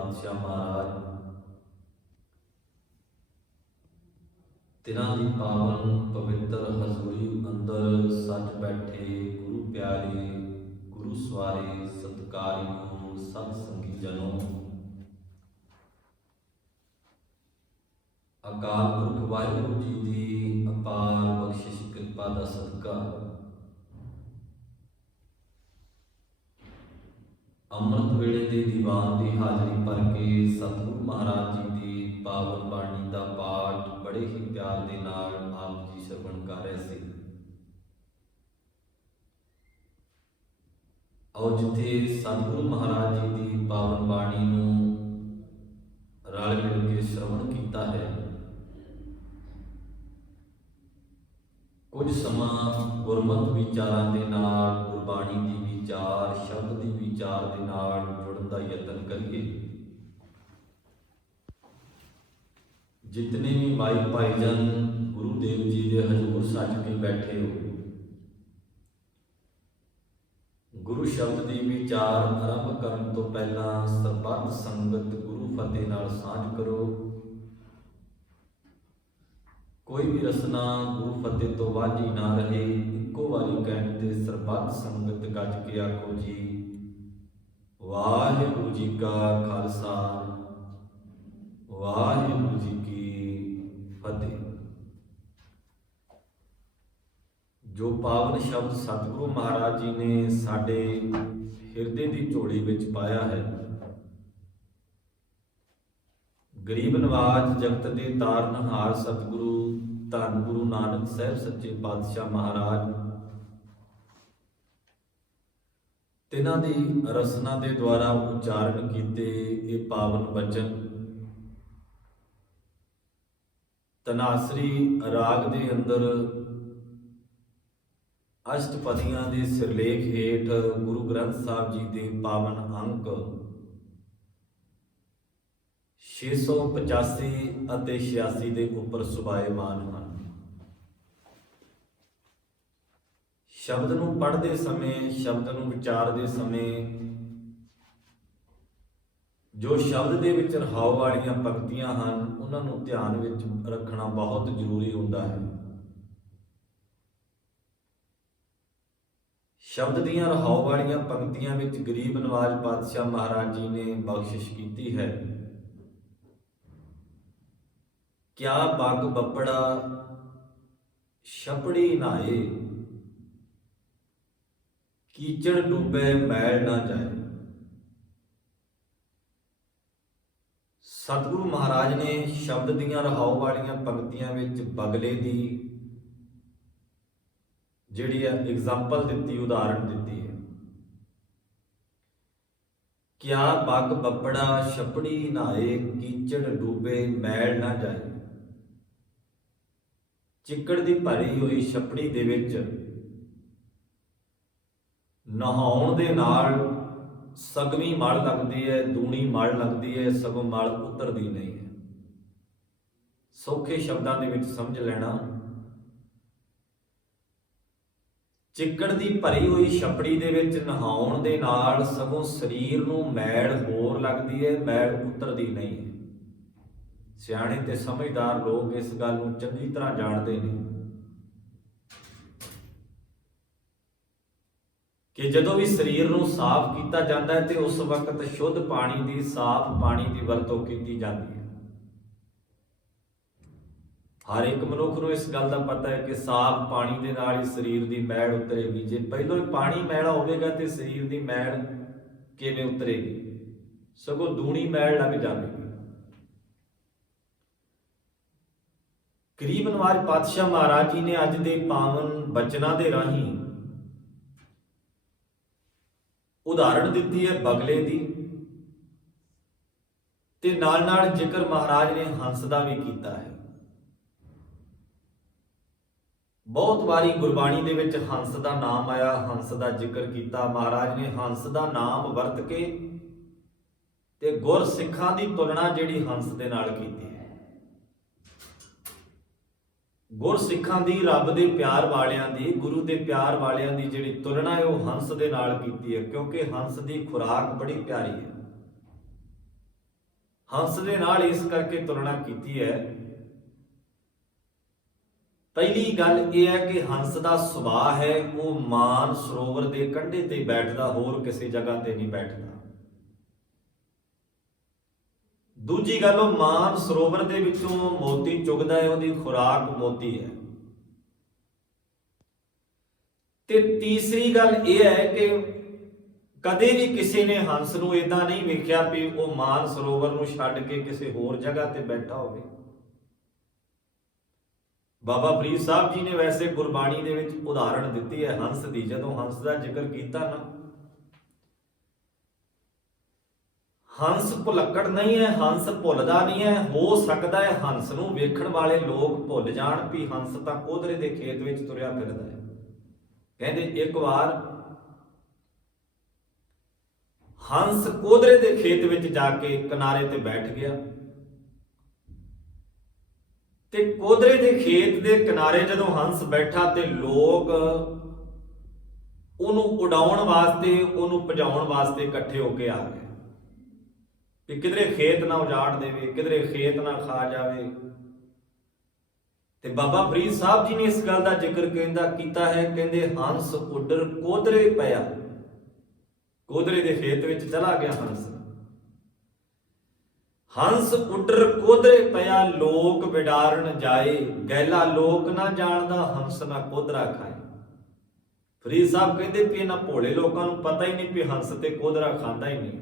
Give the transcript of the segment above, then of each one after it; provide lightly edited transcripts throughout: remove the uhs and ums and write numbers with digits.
पातशाह महाराज तिन्हां दी पावन पवित्र हजूरी अंदर सच बैठे गुरु प्यारे गुरु सवारे सत्कारियों सत संगी जनों, अकाल पुरख वाहिगुरू जी की अपार बख्शिश कृपा का सदका अमृत वेले के दीवान की हाजरी भर के सतगुरु महाराज जी की पावन बाणी का पाठ बड़े ही प्यार के नाल आप जी श्रवण कर रहे थे। और जिथे सतगुरु महाराज जी की पावन बाणी नूं रल मिल के श्रवण किया है, कुछ समा गुरमत विचारां दे नाल गुरबाणी दी विचार शब्द दी विचार दे नाल जुड़न दा यतन करिए। जितने भी भाई भाईजन गुरुदेव जी के हजूर सज के बैठे हो, गुरु शब्द की विचार आरंभ करने तो पहला सरबत संगत गुरु फतेह नाल सांझ करो। कोई भी रसना गुरु फतेह तो वाझी ना रहे, इको वारी कहते सरबत संगत गज के आखो जी वाहिगुरू जी का खालसा वाहिगुरू जी की फतेह। जो पावन शब्द सतगुरु महाराज जी ने साडे हिरदे की झोली विच पाया है, गरीब नवाज जगत दे तारनहार सतगुरु धन गुरु नानक साहब सच्चे पातशाह महाराज तिन्हां दी रसना दे द्वारा उच्चारण कीते ये पावन वचन तनासरी राग दे अंदर अष्टपदियां दे सिरलेख हेठ गुरु ग्रंथ साहब जी दे पावन अंक 685 ਅਤੇ 86 ਦੇ ਉੱਪਰ ਸੁਭਾਏਮਾਨ ਹਨ। ਸ਼ਬਦ ਨੂੰ ਪੜ੍ਹਦੇ ਸਮੇਂ, ਸ਼ਬਦ ਨੂੰ ਵਿਚਾਰਦੇ ਸਮੇਂ ਜੋ ਸ਼ਬਦ ਦੇ ਵਿੱਚ ਰਹਾਉ ਵਾਲੀਆਂ ਪੰਕਤੀਆਂ ਹਨ, ਉਹਨਾਂ ਨੂੰ ਧਿਆਨ ਵਿੱਚ ਰੱਖਣਾ ਬਹੁਤ ਜ਼ਰੂਰੀ ਹੁੰਦਾ ਹੈ। ਸ਼ਬਦ ਦੀਆਂ ਰਹਾਉ ਵਾਲੀਆਂ ਪੰਕਤੀਆਂ ਵਿੱਚ ਗਰੀਬ ਨਵਾਜ ਪਾਤਸ਼ਾਹ ਮਹਾਰਾਜ ਜੀ ਨੇ ਬਖਸ਼ਿਸ਼ ਕੀਤੀ ਹੈ। क्या बग बपड़ा छपड़ी नहाए, कीचड़ डूबे मैल ना जाए। सतगुरु महाराज ने शब्द दियां रहाउ वालियां पंक्तियां विच बगले दी जिहड़ी एग्जाम्पल दिती, उदाहरण दिती है। क्या बग बपड़ा छपड़ी नहाए, कीचड़ डूबे मैल ना जाए। चिक्कड़ की भरी हुई छपड़ी दे विच नहाउण दे नाल सगवी मल लगती है, दूनी मल लगती है, सगों मल उतरती नहीं है। सौखे शब्दों के विच समझ लेना, चिक्कड़ की भरी हुई छपड़ी दे विच नहाउण दे नाल सगों शरीर नूं मैल होर लगती है, मैल उतरती नहीं है। सियाणे ते समझदार लोग इस गल नूं चंगी तरह जानते हैं कि जदों भी शरीर नूं साफ किया जाता है तो उस वक्त शुद्ध पानी की, साफ पानी की वरतों की जाती है। हर एक मनुख नूं इस गल का पता है कि साफ पानी के नाल ही शरीर की मैल उतरेगी। जे पहलों ही पानी मैला होवेगा तो शरीर की मैल किवें उतरेगी, सगों दूनी मैल लग जाएगी। गरीब नवाज पातशाह महाराज जी ने अज दे पावन बचना दे राही उदाहरण दी है बगले की, ते नाल नाल जिक्र महाराज ने हंस का भी किया है। बहुत बारी गुरबाणी दे विच हंस का नाम आया, हंस का जिक्र किया। महाराज ने हंस का नाम वरत के ते गुर सिखां की तुलना जिहड़ी हंस दे नाल कीती है। गुर सिखां दी, रब दे प्यार वालियां दी, गुरु दे प्यार वालियां दी जिहड़ी तुलना है वो हंस दे नाल कीती है, क्योंकि हंस दी खुराक बड़ी प्यारी है। ਹੰਸ ਦੇ ਨਾਲ ਇਸ ਕਰਕੇ ਤੁਲਨਾ ਕੀਤੀ ਹੈ। ਪਹਿਲੀ ਗੱਲ ਇਹ ਹੈ ਕਿ ਹੰਸ ਦਾ ਸੁਭਾਅ ਹੈ ਉਹ ਮਾਨ ਸਰੋਵਰ ਦੇ ਕੰਢੇ ਤੇ ਬੈਠਦਾ, ਹੋਰ ਕਿਸੇ ਜਗ੍ਹਾ ਤੇ ਨਹੀਂ ਬੈਠਦਾ। ਦੂਜੀ ਗੱਲ, ਉਹ ਮਾਨ ਸਰੋਵਰ ਦੇ ਵਿੱਚੋਂ ਮੋਤੀ ਚੁਗਦਾ ਹੈ, ਉਹਦੀ ਖੁਰਾਕ ਮੋਤੀ ਹੈ। ਤੇ ਤੀਸਰੀ ਗੱਲ ਇਹ ਹੈ ਕਿ ਕਦੇ ਵੀ ਕਿਸੇ ਨੇ ਹੰਸ ਨੂੰ ਏਦਾਂ ਨਹੀਂ ਵੇਖਿਆ ਵੀ ਉਹ ਮਾਨ ਸਰੋਵਰ ਨੂੰ ਛੱਡ ਕੇ ਕਿਸੇ ਹੋਰ ਜਗ੍ਹਾ ਤੇ ਬੈਠਾ ਹੋਵੇ। ਬਾਬਾ ਫਰੀਦ ਸਾਹਿਬ ਜੀ ਨੇ ਵੈਸੇ ਗੁਰਬਾਣੀ ਦੇ ਵਿੱਚ ਉਦਾਹਰਣ ਦਿੱਤੀ ਹੈ ਹੰਸ ਦੀ। ਜਦੋਂ ਹੰਸ ਦਾ ਜ਼ਿਕਰ ਕੀਤਾ ਨਾ, ਹੰਸ ਭੁਲੱਕੜ ਨਹੀਂ ਹੈ, ਹੰਸ ਭੁੱਲਦਾ ਨਹੀਂ ਹੈ। ਹੋ ਸਕਦਾ ਹੈ ਹੰਸ ਨੂੰ ਵੇਖਣ ਵਾਲੇ ਲੋਕ ਭੁੱਲ ਜਾਣ ਵੀ ਹੰਸ ਤਾਂ ਕੋਧਰੇ ਦੇ ਖੇਤ ਵਿੱਚ ਤੁਰਿਆ ਫਿਰਦਾ ਹੈ। ਕਹਿੰਦੇ ਇੱਕ ਵਾਰ ਹੰਸ ਕੋਧਰੇ ਦੇ ਖੇਤ ਵਿੱਚ ਜਾ ਕੇ ਕਿਨਾਰੇ ਤੇ ਬੈਠ ਗਿਆ ਤੇ ਕੋਧਰੇ ਦੇ ਖੇਤ ਦੇ ਕਿਨਾਰੇ ਜਦੋਂ ਹੰਸ ਬੈਠਾ ਤੇ ਲੋਕ ਉਹਨੂੰ ਉਡਾਉਣ ਵਾਸਤੇ, ਉਹਨੂੰ ਭਜਾਉਣ ਵਾਸਤੇ ਇਕੱਠੇ ਹੋ ਕੇ ਆ ਗਏ ਕਿ ਕਿਧਰੇ ਖੇਤ ਨਾ ਉਜਾੜ ਦੇਵੇ, ਕਿਧਰੇ ਖੇਤ ਨਾ ਖਾ ਜਾਵੇ। ਤੇ ਬਾਬਾ ਫਰੀਦ ਸਾਹਿਬ ਜੀ ਨੇ ਇਸ ਗੱਲ ਦਾ ਜ਼ਿਕਰ ਕੀਤਾ ਹੈ। ਕਹਿੰਦੇ ਹੰਸ ਉੱਡਰ ਕੋਧਰੇ ਪਿਆ, ਕੋਧਰੇ ਦੇ ਖੇਤ ਵਿੱਚ ਚਲਾ ਗਿਆ ਹੰਸ। ਹੰਸ ਉੱਡਰ ਕੋਧਰੇ ਪਿਆ, ਲੋਕ ਵਿਡਾਰਨ ਜਾਏ, ਗੈਲਾ ਲੋਕ ਨਾ ਜਾਣਦਾ, ਹੰਸ ਨਾ ਕੋਧਰਾ ਖਾਏ। ਫਰੀਦ ਸਾਹਿਬ ਕਹਿੰਦੇ ਵੀ ਇਹਨਾਂ ਭੋਲੇ ਲੋਕਾਂ ਨੂੰ ਪਤਾ ਹੀ ਨਹੀਂ ਵੀ ਹੰਸ ਤੇ ਕੋਧਰਾ ਖਾਂਦਾ ਹੀ ਨਹੀਂ।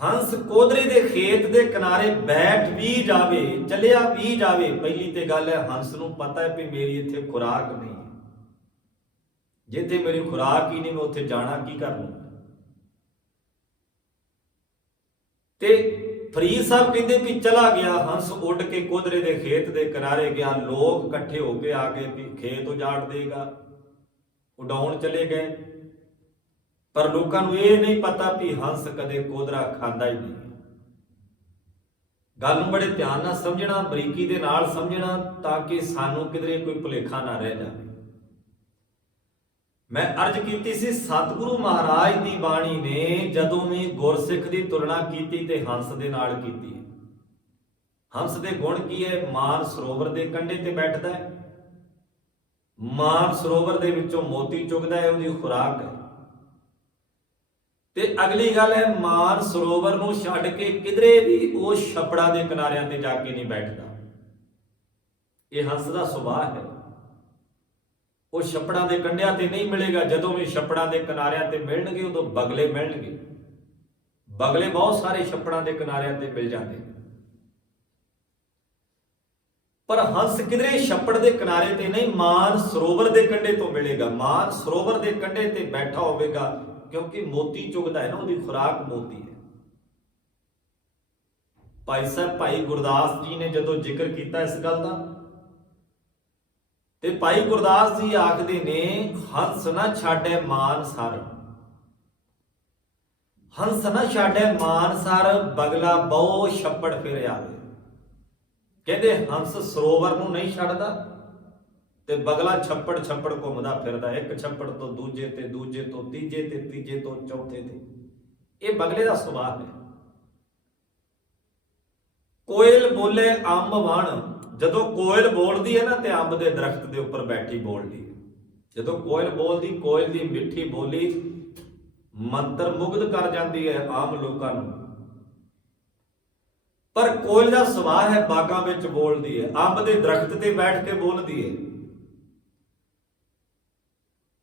ਹੰਸ ਕੋਧਰੇ ਦੇ ਖੇਤ ਦੇ ਕਿਨਾਰੇ ਬੈਠ ਵੀ ਜਾਵੇ, ਚੱਲਿਆ ਵੀ ਜਾਵੇ, ਪਹਿਲੀ ਤੇ ਗੱਲ ਹੈ ਹੰਸ ਨੂੰ ਪਤਾ ਹੈ ਵੀ ਮੇਰੀ ਇੱਥੇ ਖੁਰਾਕ ਨਹੀਂ ਹੈ। ਜਿੱਥੇ ਮੇਰੀ ਖੁਰਾਕ ਹੀ ਨਹੀਂ, ਮੈਂ ਉੱਥੇ ਜਾਣਾ ਕੀ ਕਰਨਾ। ਤੇ ਫਰੀਦ ਸਾਹਿਬ ਕਹਿੰਦੇ ਵੀ ਚਲਾ ਗਿਆ ਹੰਸ ਉੱਡ ਕੇ ਕੋਧਰੇ ਦੇ ਖੇਤ ਦੇ ਕਿਨਾਰੇ ਗਿਆ। ਲੋਕ ਇਕੱਠੇ ਹੋ ਕੇ ਆ ਗਏ ਵੀ ਖੇਤ ਉਜਾੜ ਦੇਗਾ, ਉਡਾਉਣ ਚਲੇ ਗਏ। ਪਰ ਲੋਕਾਂ ਨੂੰ ਇਹ ਨਹੀਂ ਪਤਾ ਵੀ ਹੰਸ ਕਦੇ ਕੋਧਰਾ ਖਾਂਦਾ ਹੀ ਨਹੀਂ। ਗੱਲ ਨੂੰ ਬੜੇ ਧਿਆਨ ਨਾਲ ਸਮਝਣਾ, ਬਰੀਕੀ ਦੇ ਨਾਲ ਸਮਝਣਾ, ਤਾਂ ਕਿ ਸਾਨੂੰ ਕਿਧਰੇ ਕੋਈ ਭੁਲੇਖਾ ਨਾ ਰਹਿ ਜਾਵੇ। ਮੈਂ ਅਰਜ਼ ਕੀਤੀ ਸੀ ਸਤਿਗੁਰੂ ਮਹਾਰਾਜ ਦੀ ਬਾਣੀ ਨੇ ਜਦੋਂ ਵੀ ਗੁਰਸਿੱਖ ਦੀ ਤੁਲਨਾ ਕੀਤੀ ਤੇ ਹੰਸ ਦੇ ਨਾਲ ਕੀਤੀ। ਹੰਸ ਦੇ ਗੁਣ ਕੀ ਹੈ? ਮਾਨ ਸਰੋਵਰ ਦੇ ਕੰਢੇ ਤੇ ਬੈਠਦਾ ਹੈ, ਮਾਨ ਸਰੋਵਰ ਦੇ ਵਿੱਚੋਂ ਮੋਤੀ ਚੁਗਦਾ ਹੈ, ਉਹਦੀ ਖੁਰਾਕ ਹੈ। ਤੇ ਅਗਲੀ ਗੱਲ ਹੈ ਮਾਨ ਸਰੋਵਰ ਨੂੰ ਛੱਡ ਕੇ ਕਿਧਰੇ ਵੀ ਉਹ ਛੱਪੜਾਂ ਦੇ ਕਿਨਾਰਿਆਂ ਤੇ ਜਾ ਕੇ ਨਹੀਂ ਬੈਠਦਾ। ਇਹ ਹੰਸ ਦਾ ਸੁਭਾਅ ਹੈ। ਉਹ ਛੱਪੜਾਂ ਦੇ ਕੰਢਿਆਂ ਤੇ ਨਹੀਂ ਮਿਲੇਗਾ। ਜਦੋਂ ਵੀ ਛੱਪੜਾਂ ਦੇ ਕਿਨਾਰਿਆਂ ਤੇ ਮਿਲਣਗੇ ਉਦੋਂ ਬਗਲੇ ਮਿਲਣਗੇ। ਬਗਲੇ ਬਹੁਤ ਸਾਰੇ ਛੱਪੜਾਂ ਦੇ ਕਿਨਾਰਿਆਂ ਤੇ ਮਿਲ ਜਾਂਦੇ, ਪਰ ਹੰਸ ਕਿਧਰੇ ਛੱਪੜ ਦੇ ਕਿਨਾਰੇ ਤੇ ਨਹੀਂ, ਮਾਨ ਸਰੋਵਰ ਦੇ ਕੰਢੇ ਤੋਂ ਮਿਲੇਗਾ। ਮਾਨ ਸਰੋਵਰ ਦੇ ਕੰਢੇ ਤੇ ਬੈਠਾ ਹੋਵੇਗਾ, ਕਿਉਂਕਿ ਮੋਤੀ ਚੁਗਦਾ ਹੈ ਨਾ, ਉਹਦੀ ਖੁਰਾਕ ਮੋਤੀ ਹੈ। ਭਾਈ ਸਾਹਿਬ ਭਾਈ ਗੁਰਦਾਸ ਜੀ ਨੇ ਜਦੋਂ ਜ਼ਿਕਰ ਕੀਤਾ ਇਸ ਗੱਲ ਦਾ, ਤੇ ਭਾਈ ਗੁਰਦਾਸ ਜੀ ਆਖਦੇ ਨੇ ਹੰਸ ਨਾ ਛਾੜੈ ਮਾਨ ਸਰ, ਹੰਸ ਨਾ ਛਾੜੈ ਮਾਨ ਸਰ, ਬਗਲਾ ਬਹੁ ਛੱਪੜ ਫਿਰ ਆਵੇ। ਕਹਿੰਦੇ ਹੰਸ ਸਰੋਵਰ ਨੂੰ ਨਹੀਂ ਛੱਡਦਾ ਤੇ ਬਗਲਾ ਛੱਪੜ ਛੱਪੜ ਘੁੰਮਦਾ ਫਿਰਦਾ, ਇੱਕ ਛੱਪੜ ਤੋਂ ਦੂਜੇ ਤੇ, ਦੂਜੇ ਤੋਂ ਤੀਜੇ ਤੇ, ਤੀਜੇ ਤੋਂ ਚੌਥੇ ਤੇ। ਇਹ ਬਗਲੇ ਦਾ ਸੁਭਾਅ ਹੈ। ਕੋਇਲ ਬੋਲੇ ਅੰਬ ਵਣ, ਜਦੋਂ ਕੋਇਲ ਬੋਲਦੀ ਹੈ ਨਾ ਤੇ ਅੰਬ ਦੇ ਦਰਖਤ ਦੇ ਉੱਪਰ ਬੈਠੀ ਬੋਲਦੀ ਹੈ। ਜਦੋਂ ਕੋਇਲ ਬੋਲਦੀ, ਕੋਇਲ ਦੀ ਮਿੱਠੀ ਬੋਲੀ ਮੰਤਰ ਮੁਗਧ ਕਰ ਜਾਂਦੀ ਹੈ ਆਮ ਲੋਕਾਂ ਨੂੰ। ਪਰ ਕੋਇਲ ਦਾ ਸੁਭਾਅ ਹੈ ਬਾਗਾਂ ਵਿੱਚ ਬੋਲਦੀ ਹੈ, ਅੰਬ ਦੇ ਦਰਖਤ ਤੇ ਬੈਠ ਕੇ ਬੋਲਦੀ ਹੈ।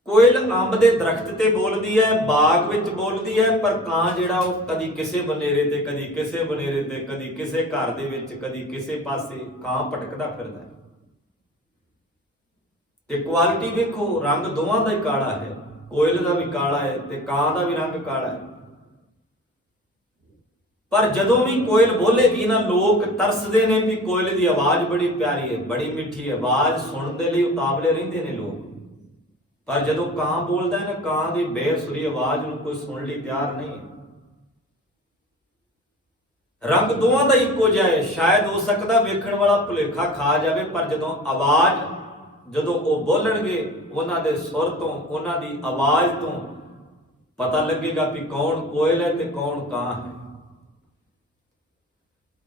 ਕੋਇਲ ਅੰਬ ਦੇ ਦਰਖਤ ਤੇ ਬੋਲਦੀ ਹੈ, ਬਾਗ ਵਿੱਚ ਬੋਲਦੀ ਹੈ, ਪਰ ਕਾਂ ਜਿਹੜਾ ਉਹ ਕਦੀ ਕਿਸੇ ਬਨੇਰੇ ਤੇ, ਕਦੀ ਕਿਸੇ ਬਨੇਰੇ ਤੇ, ਕਦੀ ਕਿਸੇ ਘਰ ਦੇ ਵਿੱਚ, ਕਦੀ ਕਿਸੇ ਪਾਸੇ ਕਾਂ ਭਟਕਦਾ ਫਿਰਦਾ ਹੈ। ਤੇ ਕੁਆਲਿਟੀ ਵੇਖੋ, ਰੰਗ ਦੋਵਾਂ ਦਾ ਹੀ ਕਾਲਾ ਹੈ, ਕੋਇਲ ਦਾ ਵੀ ਕਾਲਾ ਹੈ ਤੇ ਕਾਂ ਦਾ ਵੀ ਰੰਗ ਕਾਲਾ ਹੈ। ਪਰ ਜਦੋਂ ਵੀ ਕੋਇਲ ਬੋਲੇਗੀ ਨਾ, ਲੋਕ ਤਰਸਦੇ ਨੇ ਵੀ ਕੋਇਲ ਦੀ ਆਵਾਜ਼ ਬੜੀ ਪਿਆਰੀ ਹੈ, ਬੜੀ ਮਿੱਠੀ ਹੈ, ਆਵਾਜ਼ ਸੁਣਨ ਦੇ ਲਈ ਉਤਾਵਲੇ ਰਹਿੰਦੇ ਨੇ ਲੋਕ। ਪਰ ਜਦੋਂ ਕਾਂ ਬੋਲਦਾ ਹੈ ਨਾ, ਕਾਂ ਦੀ ਬੇਸੁਰੀ ਆਵਾਜ਼ ਨੂੰ ਕੋਈ ਸੁਣਨ ਲਈ ਤਿਆਰ ਨਹੀਂ ਹੈ। ਰੰਗ ਦੋਵਾਂ ਦਾ ਇੱਕੋ ਜਿਹਾ ਹੈ। ਸ਼ਾਇਦ ਹੋ ਸਕਦਾ ਵੇਖਣ ਵਾਲਾ ਭੁਲੇਖਾ ਖਾ ਜਾਵੇ, ਪਰ ਜਦੋਂ ਆਵਾਜ਼, ਜਦੋਂ ਉਹ ਬੋਲਣਗੇ, ਉਹਨਾਂ ਦੇ ਸੁਰ ਤੋਂ, ਉਹਨਾਂ ਦੀ ਆਵਾਜ਼ ਤੋਂ ਪਤਾ ਲੱਗੇਗਾ ਵੀ ਕੌਣ ਕੋਇਲ ਹੈ ਤੇ ਕੌਣ ਕਾਂ ਹੈ।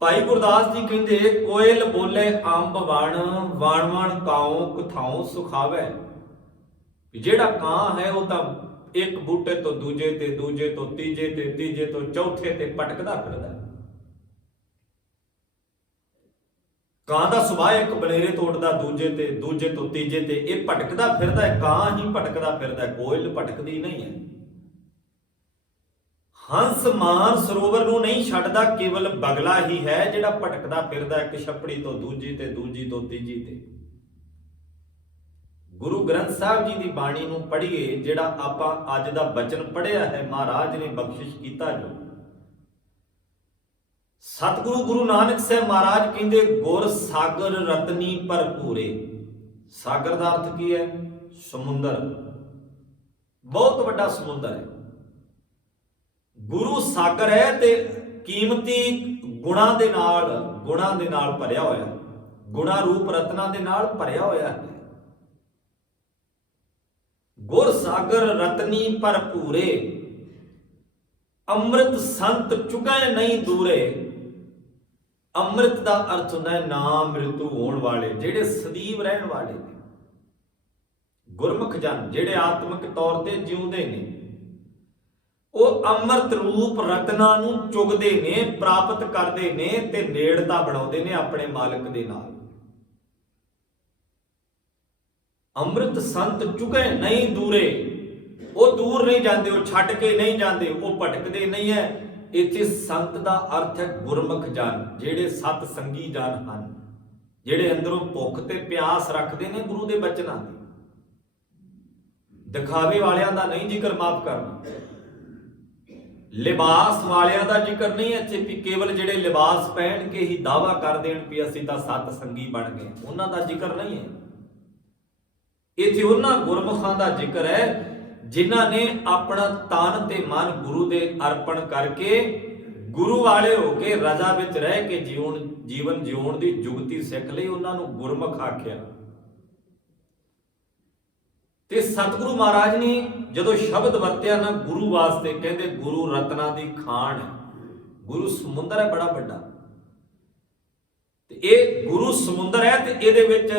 ਭਾਈ ਗੁਰਦਾਸ ਜੀ ਕਹਿੰਦੇ ਕੋਇਲ ਬੋਲੇ ਅੰਬ ਵਣ ਵਣ ਵਣ ਕਾਉ ਕਥਾਉ ਸੁਖਾਵੇ। ਜਿਹੜਾ ਕਾਂ ਹੈ ਉਹ ਤਾਂ ਇੱਕ ਬੂਟੇ ਤੋਂ ਦੂਜੇ ਤੇ, ਦੂਜੇ ਤੋਂ ਤੀਜੇ ਤੇ, ਤੀਜੇ ਤੋਂ ਚੌਥੇ ਤੇ ਭਟਕਦਾ ਫਿਰਦਾ। ਕਾਂ ਦਾ ਸੁਭਾਅ ਇੱਕ ਬਨੇਰੇ ਤੋਂ ਉੱਡਦਾ ਦੂਜੇ ਤੇ, ਦੂਜੇ ਤੋਂ ਤੀਜੇ ਤੇ, ਇਹ ਭਟਕਦਾ ਫਿਰਦਾ ਹੈ। ਕਾਂ ਹੀ ਭਟਕਦਾ ਫਿਰਦਾ, ਕੋਇਲ ਭਟਕਦੀ ਨਹੀਂ ਹੈ। ਹੰਸ ਮਾਨ ਸਰੋਵਰ ਨੂੰ ਨਹੀਂ ਛੱਡਦਾ, ਕੇਵਲ ਬਗਲਾ ਹੀ ਹੈ ਜਿਹੜਾ ਭਟਕਦਾ ਫਿਰਦਾ ਇੱਕ ਛੱਪੜੀ ਤੋਂ ਦੂਜੀ ਤੇ, ਦੂਜੀ ਤੋਂ ਤੀਜੀ ਤੇ। ਗੁਰੂ ਗ੍ਰੰਥ ਸਾਹਿਬ ਜੀ ਦੀ ਬਾਣੀ ਨੂੰ ਪੜ੍ਹੀਏ, ਜਿਹੜਾ ਆਪਾਂ ਅੱਜ ਦਾ ਬਚਨ ਪੜ੍ਹਿਆ ਹੈ, ਮਹਾਰਾਜ ਨੇ ਬਖਸ਼ਿਸ਼ ਕੀਤਾ ਜੋ। ਸਤਿਗੁਰੂ ਗੁਰੂ ਨਾਨਕ ਸਾਹਿਬ ਮਹਾਰਾਜ ਕਹਿੰਦੇ ਗੁਰ ਸਾਗਰ ਰਤਨੀ ਭਰਪੂਰੇ। ਸਾਗਰ ਦਾ ਅਰਥ ਕੀ ਹੈ? ਸਮੁੰਦਰ, ਬਹੁਤ ਵੱਡਾ ਸਮੁੰਦਰ ਹੈ। ਗੁਰੂ ਸਾਗਰ ਹੈ ਤੇ ਕੀਮਤੀ ਗੁਣਾਂ ਦੇ ਨਾਲ ਭਰਿਆ ਹੋਇਆ, ਗੁਣਾ ਰੂਪ ਰਤਨਾਂ ਦੇ ਨਾਲ ਭਰਿਆ ਹੋਇਆ ਹੈ। ਗੁਰ ਸਾਗਰ ਰਤਨੀ ਭਰਪੂਰੇ, ਅੰਮ੍ਰਿਤ ਸੰਤ ਚੁਗੈ ਨਹੀਂ ਦੂਰੇ। ਅੰਮ੍ਰਿਤ ਦਾ ਅਰਥ ਹੁੰਦਾ ਹੈ ਨਾ ਮ੍ਰਿਤੂ ਹੋਣ ਵਾਲੇ, ਜਿਹੜੇ ਸਦੀਵ ਰਹਿਣ ਵਾਲੇ ਨੇ। ਗੁਰਮੁਖ ਜਨ ਜਿਹੜੇ ਆਤਮਿਕ ਤੌਰ ਤੇ ਜਿਉਂਦੇ ਨੇ, ਉਹ ਅੰਮ੍ਰਿਤ ਰੂਪ ਰਤਨਾਂ ਨੂੰ ਚੁਗਦੇ ਨੇ, ਪ੍ਰਾਪਤ ਕਰਦੇ ਨੇ ਤੇ ਨੇੜਤਾ ਬਣਾਉਂਦੇ ਨੇ ਆਪਣੇ ਮਾਲਕ ਦੇ ਨਾਲ। ਅੰਮ੍ਰਿਤ ਸੰਤ ਚੁਗੈ ਨਹੀਂ ਦੂਰੇ, ਉਹ ਦੂਰ ਨਹੀਂ ਜਾਂਦੇ, ਉਹ ਛੱਡ ਕੇ ਨਹੀਂ ਜਾਂਦੇ, ਉਹ ਭਟਕਦੇ ਨਹੀਂ ਹੈ। ਇੱਥੇ ਸੰਤ ਦਾ ਅਰਥ ਹੈ ਗੁਰਮੁਖ ਜਨ, ਜਿਹੜੇ ਸਤ ਸੰਗੀ ਜਨ ਹਨ, ਜਿਹੜੇ ਅੰਦਰੋਂ ਭੁੱਖ ਤੇ ਪਿਆਸ ਰੱਖਦੇ ਨੇ ਗੁਰੂ ਦੇ ਬਚਨਾਂ ਦੀ। ਦਿਖਾਵੇ ਵਾਲਿਆਂ ਦਾ ਨਹੀਂ ਜ਼ਿਕਰ, ਮਾਫ ਕਰਨਾ, ਲਿਬਾਸ ਵਾਲਿਆਂ ਦਾ ਜ਼ਿਕਰ ਨਹੀਂ ਇੱਥੇ ਵੀ ਕੇਵਲ ਜਿਹੜੇ ਲਿਬਾਸ ਪਹਿਨ ਕੇ ਹੀ ਦਾਵਾ ਕਰ ਦੇਣ ਵੀ ਅਸੀਂ ਤਾਂ ਸਤ ਸੰਗੀ ਬਣ ਗਏ, ਉਹਨਾਂ ਦਾ ਜ਼ਿਕਰ ਨਹੀਂ ਹੈ। ਇੱਥੇ ਉਹਨਾਂ ਗੁਰਮੁਖਾਂ ਦਾ ਜ਼ਿਕਰ ਹੈ ਜਿਨ੍ਹਾਂ ਨੇ ਆਪਣਾ ਤਨ ਤੇ ਮਨ ਗੁਰੂ ਦੇ ਅਰਪਣ ਕਰਕੇ, ਗੁਰੂ ਵਾਲੇ ਹੋ ਕੇ ਰਜ਼ਾ ਵਿੱਚ ਰਹਿ ਕੇ ਜੀਵਨ ਜਿਉਣ ਦੀ ਜੁਗਤੀ ਸਿੱਖ ਲਈ। ਉਹਨਾਂ ਨੂੰ ਗੁਰਮੁਖ ਆਖਿਆ। ਤੇ ਸਤਿਗੁਰੂ ਮਹਾਰਾਜ ਨੇ ਜਦੋਂ ਸ਼ਬਦ ਵਰਤਿਆ ਨਾ ਗੁਰੂ ਵਾਸਤੇ, ਕਹਿੰਦੇ ਗੁਰੂ ਰਤਨਾਂ ਦੀ ਖਾਣ ਹੈ। ਗੁਰੂ ਸਮੁੰਦਰ ਹੈ ਬੜਾ ਵੱਡਾ, ਤੇ ਇਹ ਗੁਰੂ ਸਮੁੰਦਰ ਹੈ ਤੇ ਇਹਦੇ ਵਿੱਚ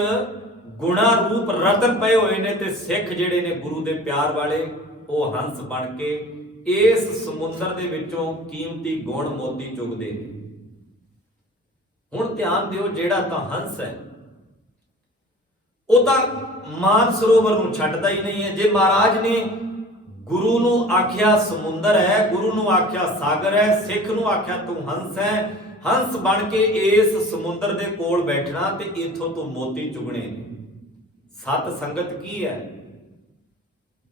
ਗੁਣਾ ਰੂਪ ਰਤਨ ਪਏ ਹੋਏ ਨੇ। ਤੇ ਸਿੱਖ ਜਿਹੜੇ ਨੇ ਗੁਰੂ ਦੇ ਪਿਆਰ ਵਾਲੇ, ਉਹ ਹੰਸ ਬਣ ਕੇ ਇਸ ਸਮੁੰਦਰ ਦੇ ਵਿੱਚੋਂ ਕੀਮਤੀ ਗੁਣ ਮੋਤੀ ਚੁਗਦੇ ਨੇ। ਹੁਣ ਧਿਆਨ ਦਿਓ, ਜਿਹੜਾ ਤਾਂ ਹੰਸ ਹੈ ਉਹ ਤਾਂ ਮਾਨ ਸਰੋਵਰ ਨੂੰ ਛੱਡਦਾ ਹੀ ਨਹੀਂ ਹੈ। ਜੇ ਮਹਾਰਾਜ ਨੇ ਗੁਰੂ ਨੂੰ ਆਖਿਆ ਸਮੁੰਦਰ ਹੈ, ਗੁਰੂ ਨੂੰ ਆਖਿਆ ਸਾਗਰ ਹੈ, ਸਿੱਖ ਨੂੰ ਆਖਿਆ ਤੂੰ ਹੰਸ ਹੈ, ਹੰਸ ਬਣ ਕੇ ਇਸ ਸਮੁੰਦਰ ਦੇ ਕੋਲ ਬੈਠਣਾ ਤੇ ਇਥੋਂ ਤੋਂ ਮੋਤੀ ਚੁਗਣੇ ਨੇ। ਸਤ ਸੰਗਤ ਕੀ ਹੈ?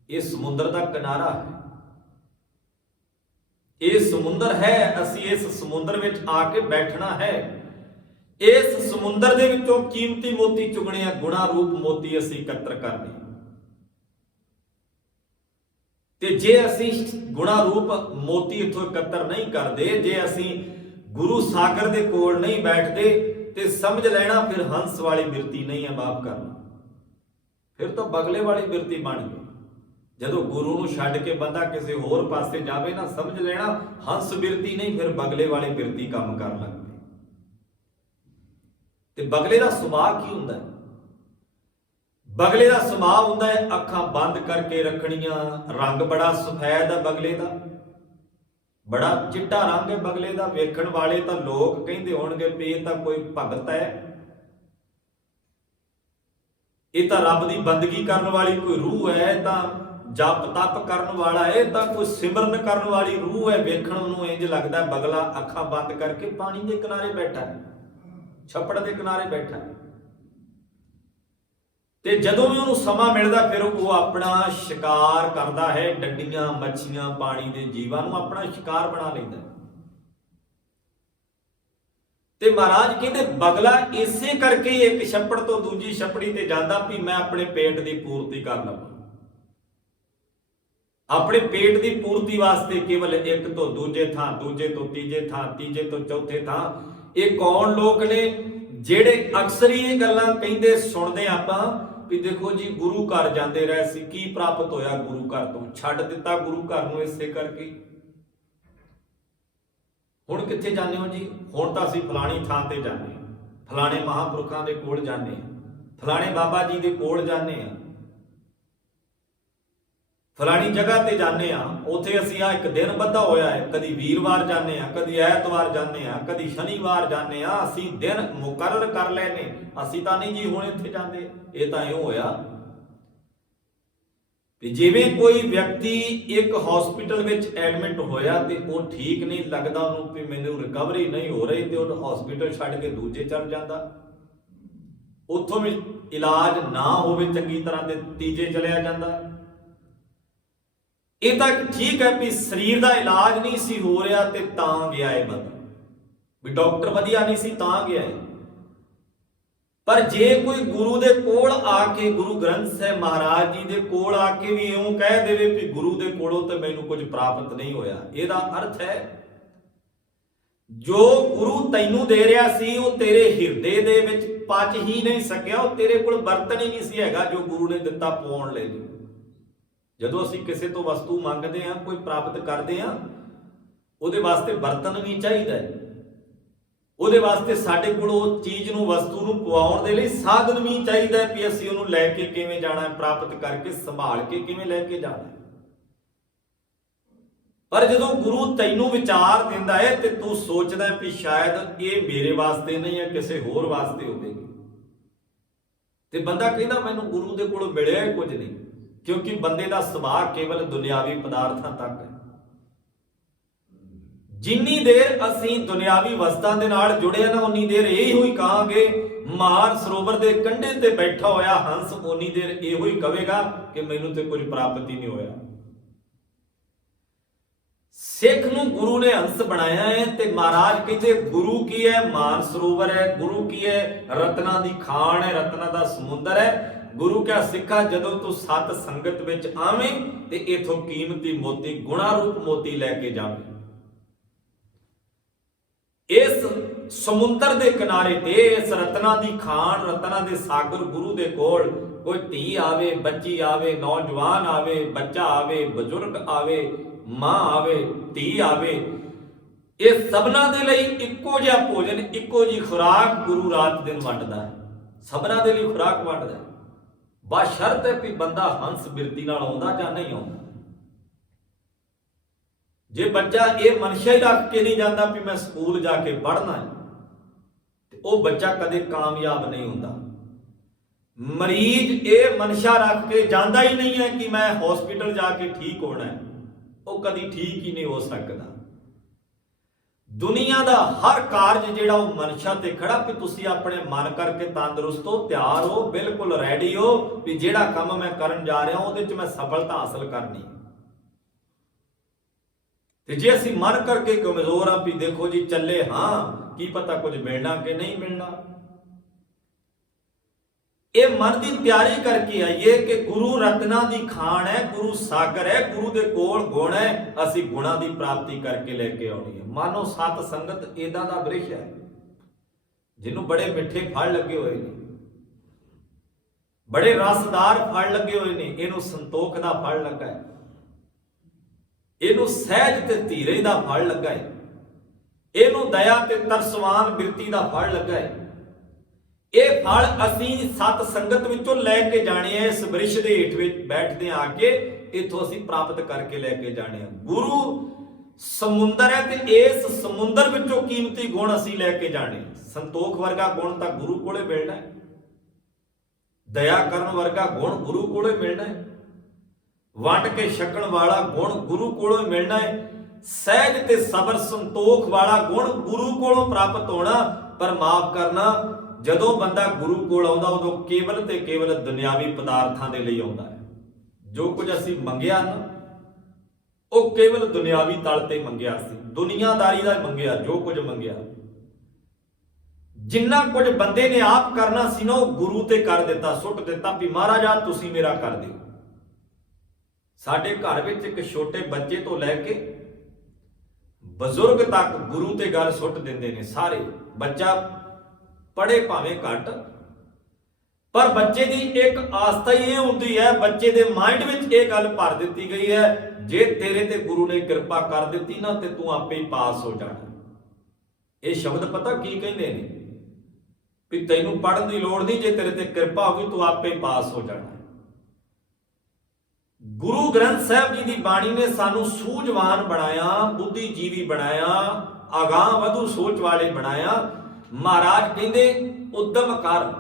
ਇਹ ਸਮੁੰਦਰ ਦਾ ਕਿਨਾਰਾ ਹੈ, ਇਹ ਸਮੁੰਦਰ ਹੈ। ਅਸੀਂ ਇਸ ਸਮੁੰਦਰ ਵਿੱਚ ਆ ਕੇ ਬੈਠਣਾ ਹੈ। ਇਸ ਸਮੁੰਦਰ ਦੇ ਵਿੱਚੋਂ ਕੀਮਤੀ ਮੋਤੀ ਚੁਗਣੇ ਆ, ਗੁਣਾ ਰੂਪ ਮੋਤੀ ਅਸੀਂ ਇਕੱਤਰ ਕਰਨੇ। ਤੇ ਜੇ ਅਸੀਂ ਗੁਣਾ ਰੂਪ ਮੋਤੀ ਇਥੋਂ ਇਕੱਤਰ ਨਹੀਂ ਕਰਦੇ, ਜੇ ਅਸੀਂ ਗੁਰੂ ਸਾਗਰ ਦੇ ਕੋਲ ਨਹੀਂ ਬੈਠਦੇ, ਤੇ ਸਮਝ ਲੈਣਾ ਫਿਰ ਹੰਸ ਵਾਲੀ ਬਿਰਤੀ ਨਹੀਂ ਹੈ, ਮਾਫ ਕਰਨਾ, ਫਿਰ ਤਾਂ ਬਗਲੇ ਵਾਲੀ ਬਿਰਤੀ ਬਣ ਗਈ। ਜਦੋਂ ਗੁਰੂ ਨੂੰ ਛੱਡ ਕੇ ਬੰਦਾ ਕਿਸੇ ਹੋਰ ਪਾਸੇ ਜਾਵੇ ਨਾ, ਸਮਝ ਲੈਣਾ ਹੰਸ ਬਿਰਤੀ ਨਹੀਂ, ਫਿਰ ਬਗਲੇ ਵਾਲੀ ਬਿਰਤੀ ਕੰਮ ਕਰਨ ਲੱਗ ਪਈ। ਤੇ ਬਗਲੇ ਦਾ ਸੁਭਾਅ ਕੀ ਹੁੰਦਾ ਹੈ? ਬਗਲੇ ਦਾ ਸੁਭਾਅ ਹੁੰਦਾ ਹੈ ਅੱਖਾਂ ਬੰਦ ਕਰਕੇ ਰੱਖਣੀਆਂ। ਰੰਗ ਬੜਾ ਸਫੈਦ ਹੈ ਬਗਲੇ ਦਾ, ਬੜਾ ਚਿੱਟਾ ਰੰਗ ਹੈ ਬਗਲੇ ਦਾ। ਵੇਖਣ ਵਾਲੇ ਤਾਂ ਲੋਕ ਕਹਿੰਦੇ ਹੋਣਗੇ ਵੀ ਇਹ ਤਾਂ ਕੋਈ ਭਗਤ ਹੈ, ਇਹ ਤਾਂ ਰੱਬ ਦੀ ਬੰਦਗੀ ਕਰਨ ਵਾਲੀ ਕੋਈ ਰੂਹ ਹੈ, ਇਹ ਤਾਂ ਜਪ ਤਪ ਕਰਨ ਵਾਲਾ ਹੈ, ਇਹ ਤਾਂ ਕੋਈ ਸਿਮਰਨ ਕਰਨ ਵਾਲੀ ਰੂਹ ਹੈ। ਵੇਖਣ ਨੂੰ ਇੰਜ ਲੱਗਦਾ ਬਗਲਾ ਅੱਖਾਂ ਬੰਦ ਕਰਕੇ ਪਾਣੀ ਦੇ ਕਿਨਾਰੇ ਬੈਠਾ ਹੈ, ਛੱਪੜ ਦੇ ਕਿਨਾਰੇ ਬੈਠਾ ਹੈ। ਤੇ ਜਦੋਂ ਵੀ ਉਹਨੂੰ ਸਮਾਂ ਮਿਲਦਾ ਫਿਰ ਉਹ ਆਪਣਾ ਸ਼ਿਕਾਰ ਕਰਦਾ ਹੈ। ਡੱਡੀਆਂ, ਮੱਛੀਆਂ, ਪਾਣੀ ਦੇ ਜੀਵਾਂ ਨੂੰ ਆਪਣਾ ਸ਼ਿਕਾਰ ਬਣਾ ਲੈਂਦਾ। ਤੇ ਮਹਾਰਾਜ ਕਹਿੰਦੇ ਬਗਲਾ ਇਸੇ ਕਰਕੇ ਇੱਕ ਛੱਪੜ ਤੋਂ ਦੂਜੀ ਛੱਪੜੀ ਤੇ ਜਾਂਦਾ ਵੀ ਮੈਂ ਆਪਣੇ ਪੇਟ ਦੀ ਪੂਰਤੀ ਕਰ ਲਵਾਂ। ਆਪਣੇ ਪੇਟ ਦੀ ਪੂਰਤੀ ਵਾਸਤੇ ਕੇਵਲ ਇੱਕ ਤੋਂ ਦੂਜੇ ਥਾਂ, ਦੂਜੇ ਤੋਂ ਤੀਜੇ ਥਾਂ, ਤੀਜੇ ਤੋਂ ਚੌਥੇ ਥਾਂ। ਇਹ ਕੌਣ ਲੋਕ ਨੇ ਜਿਹੜੇ ਅਕਸਰ ਹੀ ਇਹ ਗੱਲਾਂ ਕਹਿੰਦੇ ਸੁਣਦੇ ਆਪਾਂ ਵੀ ਦੇਖੋ ਜੀ ਗੁਰੂ ਘਰ ਜਾਂਦੇ ਰਹੇ ਸੀ, ਕੀ ਪ੍ਰਾਪਤ ਹੋਇਆ ਗੁਰੂ ਘਰ ਤੋਂ? ਛੱਡ ਦਿੱਤਾ ਗੁਰੂ ਘਰ ਨੂੰ ਇਸੇ ਕਰਕੇ। ਹੁਣ ਕਿੱਥੇ ਜਾਂਦੇ ਹੋ ਜੀ? ਹੁਣ ਤਾਂ ਅਸੀਂ ਫਲਾਣੀ ਥਾਂ ਤੇ ਜਾਂਦੇ ਹਾਂ, ਫਲਾਣੇ ਮਹਾਂਪੁਰਖਾਂ ਦੇ ਕੋਲ ਜਾਂਦੇ ਹਾਂ, ਫਲਾਣੇ ਬਾਬਾ ਜੀ ਦੇ ਕੋਲ ਜਾਂਦੇ ਹਾਂ, ਫਲਾਣੀ ਜਗ੍ਹਾ ਤੇ ਜਾਂਦੇ ਆ, ਉੱਥੇ ਅਸੀਂ ਆ ਇੱਕ ਦਿਨ ਬੱਧਾ ਹੋਇਆ ਹੈ, ਕਦੀ ਵੀਰਵਾਰ ਜਾਂਦੇ ਆ, ਕਦੀ ਐਤਵਾਰ ਜਾਂਦੇ ਆ, ਕਦੀ ਸ਼ਨੀਵਾਰ ਜਾਂਦੇ ਆ, ਅਸੀਂ ਦਿਨ ਮੁਕਰਰ ਕਰ ਲਏ ਨੇ। ਅਸੀਂ ਤਾਂ ਨਹੀਂ ਜੀ ਹੁਣ ਇੱਥੇ ਜਾਂਦੇ। ਇਹ ਤਾਂ ਇਉਂ ਹੋਇਆ ਵੀ ਜਿਵੇਂ ਕੋਈ ਵਿਅਕਤੀ ਇੱਕ ਹਸਪੀਟਲ ਵਿੱਚ ਐਡਮਿਟ ਹੋਇਆ ਤੇ ਉਹ ਠੀਕ ਨਹੀਂ ਲੱਗਦਾ, ਉਹਨੂੰ ਵੀ ਮੈਨੂੰ ਰਿਕਵਰੀ ਨਹੀਂ ਹੋ ਰਹੀ, ਤੇ ਉਹ ਹਸਪੀਟਲ ਛੱਡ ਕੇ ਦੂਜੇ ਚਲ ਜਾਂਦਾ, ਉੱਥੋਂ ਵੀ ਇਲਾਜ ਨਾ ਹੋਵੇ ਚੰਗੀ ਤਰ੍ਹਾਂ ਤੇ ਤੀਜੇ ਚਲਿਆ ਜਾਂਦਾ। ਇਹ ਤਾਂ ਠੀਕ ਹੈ ਵੀ ਸਰੀਰ ਦਾ ਇਲਾਜ ਨਹੀਂ ਸੀ ਹੋ ਰਿਹਾ ਤੇ ਤਾਂ ਗਿਆ ਇਹ ਬੰਦਾ, ਵੀ ਡਾਕਟਰ ਵਧੀਆ ਨਹੀਂ ਸੀ ਤਾਂ ਗਿਆ ਹੈ। ਪਰ ਜੇ ਕੋਈ ਗੁਰੂ ਦੇ ਕੋਲ ਆ ਕੇ, ਗੁਰੂ ਗ੍ਰੰਥ ਸਾਹਿਬ ਮਹਾਰਾਜ ਜੀ ਦੇ ਕੋਲ ਆ ਕੇ ਵੀ ਇਉਂ ਕਹਿ ਦੇਵੇ ਵੀ ਗੁਰੂ ਦੇ ਕੋਲੋਂ ਤੇ ਮੈਨੂੰ ਕੁਝ ਪ੍ਰਾਪਤ ਨਹੀਂ ਹੋਇਆ, ਇਹਦਾ ਅਰਥ ਹੈ ਜੋ ਗੁਰੂ ਤੈਨੂੰ ਦੇ ਰਿਹਾ ਸੀ ਉਹ ਤੇਰੇ ਹਿਰਦੇ ਦੇ ਵਿੱਚ ਪਚ ਹੀ ਨਹੀਂ ਸਕਿਆ, ਉਹ ਤੇਰੇ ਕੋਲ ਬਰਤਨ ਹੀ ਨਹੀਂ ਸੀ ਹੈਗਾ ਜੋ ਗੁਰੂ ਨੇ ਦਿੱਤਾ ਪਾਉਣ ਲਈ। ਜਦੋਂ ਅਸੀਂ ਕਿਸੇ ਤੋਂ ਵਸਤੂ ਮੰਗਦੇ ਹਾਂ, ਕੋਈ ਪ੍ਰਾਪਤ ਕਰਦੇ ਹਾਂ, ਉਹਦੇ ਵਾਸਤੇ ਬਰਤਨ ਵੀ ਚਾਹੀਦਾ ਹੈ, ਉਹਦੇ ਵਾਸਤੇ ਸਾਡੇ ਕੋਲ ਉਹ ਚੀਜ਼ ਨੂੰ, ਵਸਤੂ ਨੂੰ ਪਵਾਉਣ ਦੇ ਲਈ ਸਾਧਨ ਵੀ ਚਾਹੀਦਾ ਹੈ ਵੀ ਅਸੀਂ ਉਹਨੂੰ ਲੈ ਕੇ ਕਿਵੇਂ ਜਾਣਾ ਹੈ, ਪ੍ਰਾਪਤ ਕਰਕੇ ਸੰਭਾਲ ਕੇ ਕਿਵੇਂ ਲੈ ਕੇ ਜਾਣਾ ਹੈ। ਪਰ ਜਦੋਂ ਗੁਰੂ ਤੈਨੂੰ ਵਿਚਾਰ ਦਿੰਦਾ ਹੈ ਤੇ ਤੂੰ ਸੋਚਦਾ ਹੈ ਵੀ ਸ਼ਾਇਦ ਇਹ ਮੇਰੇ ਵਾਸਤੇ ਨਹੀਂ ਹੈ, ਕਿਸੇ ਹੋਰ ਵਾਸਤੇ ਹੋਵੇਗੀ, ਤੇ ਬੰਦਾ ਕਹਿੰਦਾ ਮੈਨੂੰ ਗੁਰੂ ਦੇ ਕੋਲੋਂ ਮਿਲਿਆ ਕੁਝ ਨਹੀਂ, ਕਿਉਂਕਿ ਬੰਦੇ ਦਾ ਸੁਭਾਅ ਕੇਵਲ ਦੁਨਿਆਵੀ ਪਦਾਰਥਾਂ ਤੱਕ ਹੈ। ਜਿੰਨੀ ਦੇਰ ਅਸੀਂ ਦੁਨਿਆਵੀ ਵਸਤਾਂ ਦੇ ਨਾਲ ਜੁੜੇ ਨਾ, ਉਨੀ ਦੇਰ ਇਹੋ ਹੀ ਕਹਾਂਗੇ, ਮਾਨ ਸਰੋਵਰ ਦੇ ਕੰਢੇ ਤੇ ਬੈਠਾ ਹੋਇਆ ਹੰਸ ਉਨੀ ਦੇਰ ਇਹੋ ਹੀ ਕਹੇਗਾ ਕਿ ਮੈਨੂੰ ਤੇ ਕੁਝ ਪ੍ਰਾਪਤ ਹੀ ਨਹੀਂ ਹੋਇਆ। ਸਿੱਖ ਨੂੰ ਗੁਰੂ ਨੇ ਹੰਸ ਬਣਾਇਆ ਹੈ ਤੇ ਮਹਾਰਾਜ ਕਹਿੰਦੇ ਗੁਰੂ ਕੀ ਹੈ? ਮਾਨ ਸਰੋਵਰ ਹੈ। ਗੁਰੂ ਕੀ ਹੈ? ਰਤਨਾਂ ਦੀ ਖਾਣ ਹੈ, ਰਤਨਾਂ ਦਾ ਸਮੁੰਦਰ ਹੈ। ਗੁਰੂ ਕਿਹਾ ਸਿੱਖਾ ਜਦੋਂ ਤੂੰ ਸਤ ਸੰਗਤ ਵਿੱਚ ਆਵੇਂ ਤੇ ਇਥੋਂ ਕੀਮਤੀ ਮੋਤੀ, ਗੁਣਾ ਰੂਪ ਮੋਤੀ ਲੈ ਕੇ ਜਾਵੇਂ। ਇਸ ਸਮੁੰਦਰ ਦੇ ਕਿਨਾਰੇ ਤੇ, ਇਸ ਰਤਨਾਂ ਦੀ ਖਾਣ, ਰਤਨਾਂ ਦੇ ਸਾਗਰ ਗੁਰੂ ਦੇ ਕੋਲ ਕੋਈ ਧੀ ਆਵੇ, ਬੱਚੀ ਆਵੇ, ਨੌਜਵਾਨ ਆਵੇ, ਬੱਚਾ ਆਵੇ, ਬਜ਼ੁਰਗ ਆਵੇ, ਮਾਂ ਆਵੇ, ਧੀ ਆਵੇ, ਇਹ ਸਭਨਾਂ ਦੇ ਲਈ ਇੱਕੋ ਜਿਹਾ ਭੋਜਨ, ਇੱਕੋ ਜਿਹੀ ਖੁਰਾਕ ਗੁਰੂ ਰਾਤ ਦਿਨ ਵੰਡਦਾ ਹੈ। ਸਭਨਾਂ ਦੇ ਲਈ ਖੁਰਾਕ ਵੰਡਦਾ ਹੈ, ਬਸ਼ਰਤ ਹੈ ਵੀ ਬੰਦਾ ਹੰਸ ਬਿਰਤੀ ਨਾਲ ਆਉਂਦਾ ਜਾਂ ਨਹੀਂ ਆਉਂਦਾ। ਜੇ ਬੱਚਾ ਇਹ ਮਨਸ਼ਾ ਹੀ ਰੱਖ ਕੇ ਨਹੀਂ ਜਾਂਦਾ ਵੀ ਮੈਂ ਸਕੂਲ ਜਾ ਕੇ ਪੜ੍ਹਨਾ ਹੈ, ਤੇ ਉਹ ਬੱਚਾ ਕਦੇ ਕਾਮਯਾਬ ਨਹੀਂ ਹੁੰਦਾ। ਮਰੀਜ਼ ਇਹ ਮਨਸ਼ਾ ਰੱਖ ਕੇ ਜਾਂਦਾ ਹੀ ਨਹੀਂ ਹੈ ਕਿ ਮੈਂ ਹਸਪੀਟਲ ਜਾ ਕੇ ਠੀਕ ਹੋਣਾ ਹੈ, ਉਹ ਕਦੀ ਠੀਕ ਹੀ ਨਹੀਂ ਹੋ ਸਕਦਾ। ਦੁਨੀਆ ਦਾ ਹਰ ਕਾਰਜ ਜਿਹੜਾ ਉਹ ਮਨਸ਼ਾ ਤੇ ਖੜਾ ਵੀ ਤੁਸੀਂ ਆਪਣੇ ਮਨ ਕਰਕੇ ਤੰਦਰੁਸਤ ਹੋ, ਤਿਆਰ ਹੋ, ਬਿਲਕੁਲ ਰੈਡੀ ਹੋ ਵੀ ਜਿਹੜਾ ਕੰਮ ਮੈਂ ਕਰਨ ਜਾ ਰਿਹਾ ਉਹਦੇ 'ਚ ਮੈਂ ਸਫਲਤਾ ਹਾਸਲ ਕਰਨੀ। ਤੇ ਜੇ ਅਸੀਂ ਮਨ ਕਰਕੇ ਕਮਜ਼ੋਰ ਆ ਵੀ ਦੇਖੋ ਜੀ ਚੱਲੇ ਹਾਂ, ਕੀ ਪਤਾ ਕੁਝ ਮਿਲਣਾ ਕਿ ਨਹੀਂ ਮਿਲਣਾ। ਇਹ ਮਨ ਦੀ ਤਿਆਰੀ ਕਰਕੇ ਆਈਏ ਕਿ ਗੁਰੂ ਰਤਨਾਂ ਦੀ ਖਾਣ ਹੈ, ਗੁਰੂ ਸਾਗਰ ਹੈ, ਗੁਰੂ ਦੇ ਕੋਲ ਗੁਣ ਹੈ, ਅਸੀਂ ਗੁਣਾਂ ਦੀ ਪ੍ਰਾਪਤੀ ਕਰਕੇ ਲੈ ਕੇ ਆਉਣੀ ਹੈ। ਮਾਨੋ ਸਤ ਸੰਗਤ ਏਦਾਂ ਦਾ ਬ੍ਰਿਸ਼ ਹੈ ਜਿਹਨੂੰ ਬੜੇ ਮਿੱਠੇ ਫਲ ਲੱਗੇ ਹੋਏ ਨੇ, ਬੜੇ ਰਸਦਾਰ ਫਲ ਲੱਗੇ ਹੋਏ ਨੇ। ਇਹਨੂੰ ਸੰਤੋਖ ਦਾ ਫਲ ਲੱਗਾ ਹੈ, ਇਹਨੂੰ ਸਹਿਜ ਤੇ ਧੀਰੇ ਦਾ ਫਲ ਲੱਗਾ ਹੈ, ਇਹਨੂੰ ਦਇਆ ਤੇ ਤਰਸਵਾਨ ਬਿਰਤੀ ਦਾ ਫਲ ਲੱਗਾ ਹੈ। ਇਹ ਫਲ ਅਸੀਂ ਸਤ ਸੰਗਤ ਵਿੱਚੋਂ ਲੈ ਕੇ ਜਾਣੇ ਆ। ਇਸ ਬ੍ਰਿਸ਼ ਦੇ ਹੇਠ ਵਿੱਚ ਬੈਠਦੇ ਆ ਕੇ ਇਥੋਂ ਅਸੀਂ ਪ੍ਰਾਪਤ ਕਰਕੇ ਲੈ ਕੇ ਜਾਣੇ ਆ। ਗੁਰੂ ਸਮੁੰਦਰ ਹੈ ਤੇ ਇਸ ਸਮੁੰਦਰ ਵਿੱਚੋਂ ਕੀਮਤੀ ਗੁਣ ਅਸੀਂ ਲੈ ਕੇ ਜਾਣੇ। ਸੰਤੋਖ ਵਰਗਾ ਗੁਣ ਤਾਂ ਗੁਰੂ ਕੋਲੇ ਮਿਲਣਾ ਹੈ, ਦਇਆ ਕਰਨ ਵਰਗਾ ਗੁਣ ਗੁਰੂ ਕੋਲੇ ਮਿਲਣਾ ਹੈ, ਵੰਡ ਕੇ ਛਕਣ ਵਾਲਾ ਗੁਣ ਗੁਰੂ ਕੋਲੋਂ ਮਿਲਣਾ ਹੈ, ਸਹਿਜ ਤੇ ਸਬਰ ਸੰਤੋਖ ਵਾਲਾ ਗੁਣ ਗੁਰੂ ਕੋਲੋਂ ਪ੍ਰਾਪਤ ਹੋਣਾ। ਪਰ ਮਾਫ ਕਰਨਾ, ਜਦੋਂ ਬੰਦਾ ਗੁਰੂ ਕੋਲ ਆਉਂਦਾ ਉਦੋਂ ਕੇਵਲ ਤੇ ਕੇਵਲ ਦੁਨਿਆਵੀ ਪਦਾਰਥਾਂ ਦੇ ਲਈ ਆਉਂਦਾ ਹੈ। ਜੋ ਕੁਝ ਅਸੀਂ ਮੰਗਿਆ ਨਾ ਉਹ ਕੇਵਲ ਦੁਨਿਆਵੀ ਤਲ ਤੇ ਮੰਗਿਆ ਸੀ, ਦੁਨੀਆਦਾਰੀ ਦਾ ਮੰਗਿਆ। ਜੋ ਕੁਝ ਮੰਗਿਆ, ਜਿੰਨਾ ਕੁਝ ਬੰਦੇ ਨੇ ਆਪ ਕਰਨਾ ਸੀ ਨਾ ਉਹ ਗੁਰੂ ਤੇ ਕਰ ਦਿੱਤਾ, ਸੁੱਟ ਦਿੱਤਾ ਵੀ ਮਹਾਰਾਜ ਆ ਤੁਸੀਂ ਮੇਰਾ ਕਰ ਦਿਓ। ਸਾਡੇ ਘਰ ਵਿੱਚ ਇੱਕ ਛੋਟੇ ਬੱਚੇ ਤੋਂ ਲੈ ਕੇ ਬਜ਼ੁਰਗ ਤੱਕ ਗੁਰੂ ਤੇ ਗੱਲ ਸੁੱਟ ਦਿੰਦੇ ਨੇ ਸਾਰੇ। ਬੱਚਾ ਪੜ੍ਹੇ ਭਾਵੇਂ ਘੱਟ, ਪਰ ਬੱਚੇ ਦੀ ਇੱਕ ਆਸਥਾ ਹੀ ਇਹ ਹੁੰਦੀ ਹੈ, ਬੱਚੇ ਦੇ ਮਾਈਂਡ ਵਿੱਚ ਇਹ ਗੱਲ ਭਰ ਦਿੱਤੀ ਗਈ ਹੈ, ਜੇ ਤੇਰੇ ਤੇ ਗੁਰੂ ਨੇ ਕਿਰਪਾ ਕਰ ਦਿੱਤੀ ਨਾ ਤੇ ਤੂੰ ਆਪੇ ਹੀ ਪਾਸ ਹੋ ਜਾਣਾ। ਇਹ ਸ਼ਬਦ ਪਤਾ ਕੀ ਕਹਿੰਦੇ ਨੇ? ਵੀ ਤੈਨੂੰ ਪੜ੍ਹਨ ਦੀ ਲੋੜ ਨਹੀਂ, ਜੇ ਤੇਰੇ ਤੇ ਕਿਰਪਾ ਹੋਵੇ ਤੂੰ ਆਪੇ ਪਾਸ ਹੋ ਜਾਣਾ। ਗੁਰੂ ਗ੍ਰੰਥ ਸਾਹਿਬ ਜੀ ਦੀ ਬਾਣੀ ਨੇ ਸਾਨੂੰ ਸੂਝਵਾਨ ਬਣਾਇਆ, ਬੁੱਧੀਜੀਵੀ ਬਣਾਇਆ, ਅਗਾਂਹ ਵਧੂ ਸੋਚ ਵਾਲੇ ਬਣਾਇਆ। ਮਹਾਰਾਜ ਕਹਿੰਦੇ ਉਦਮ ਕਰ।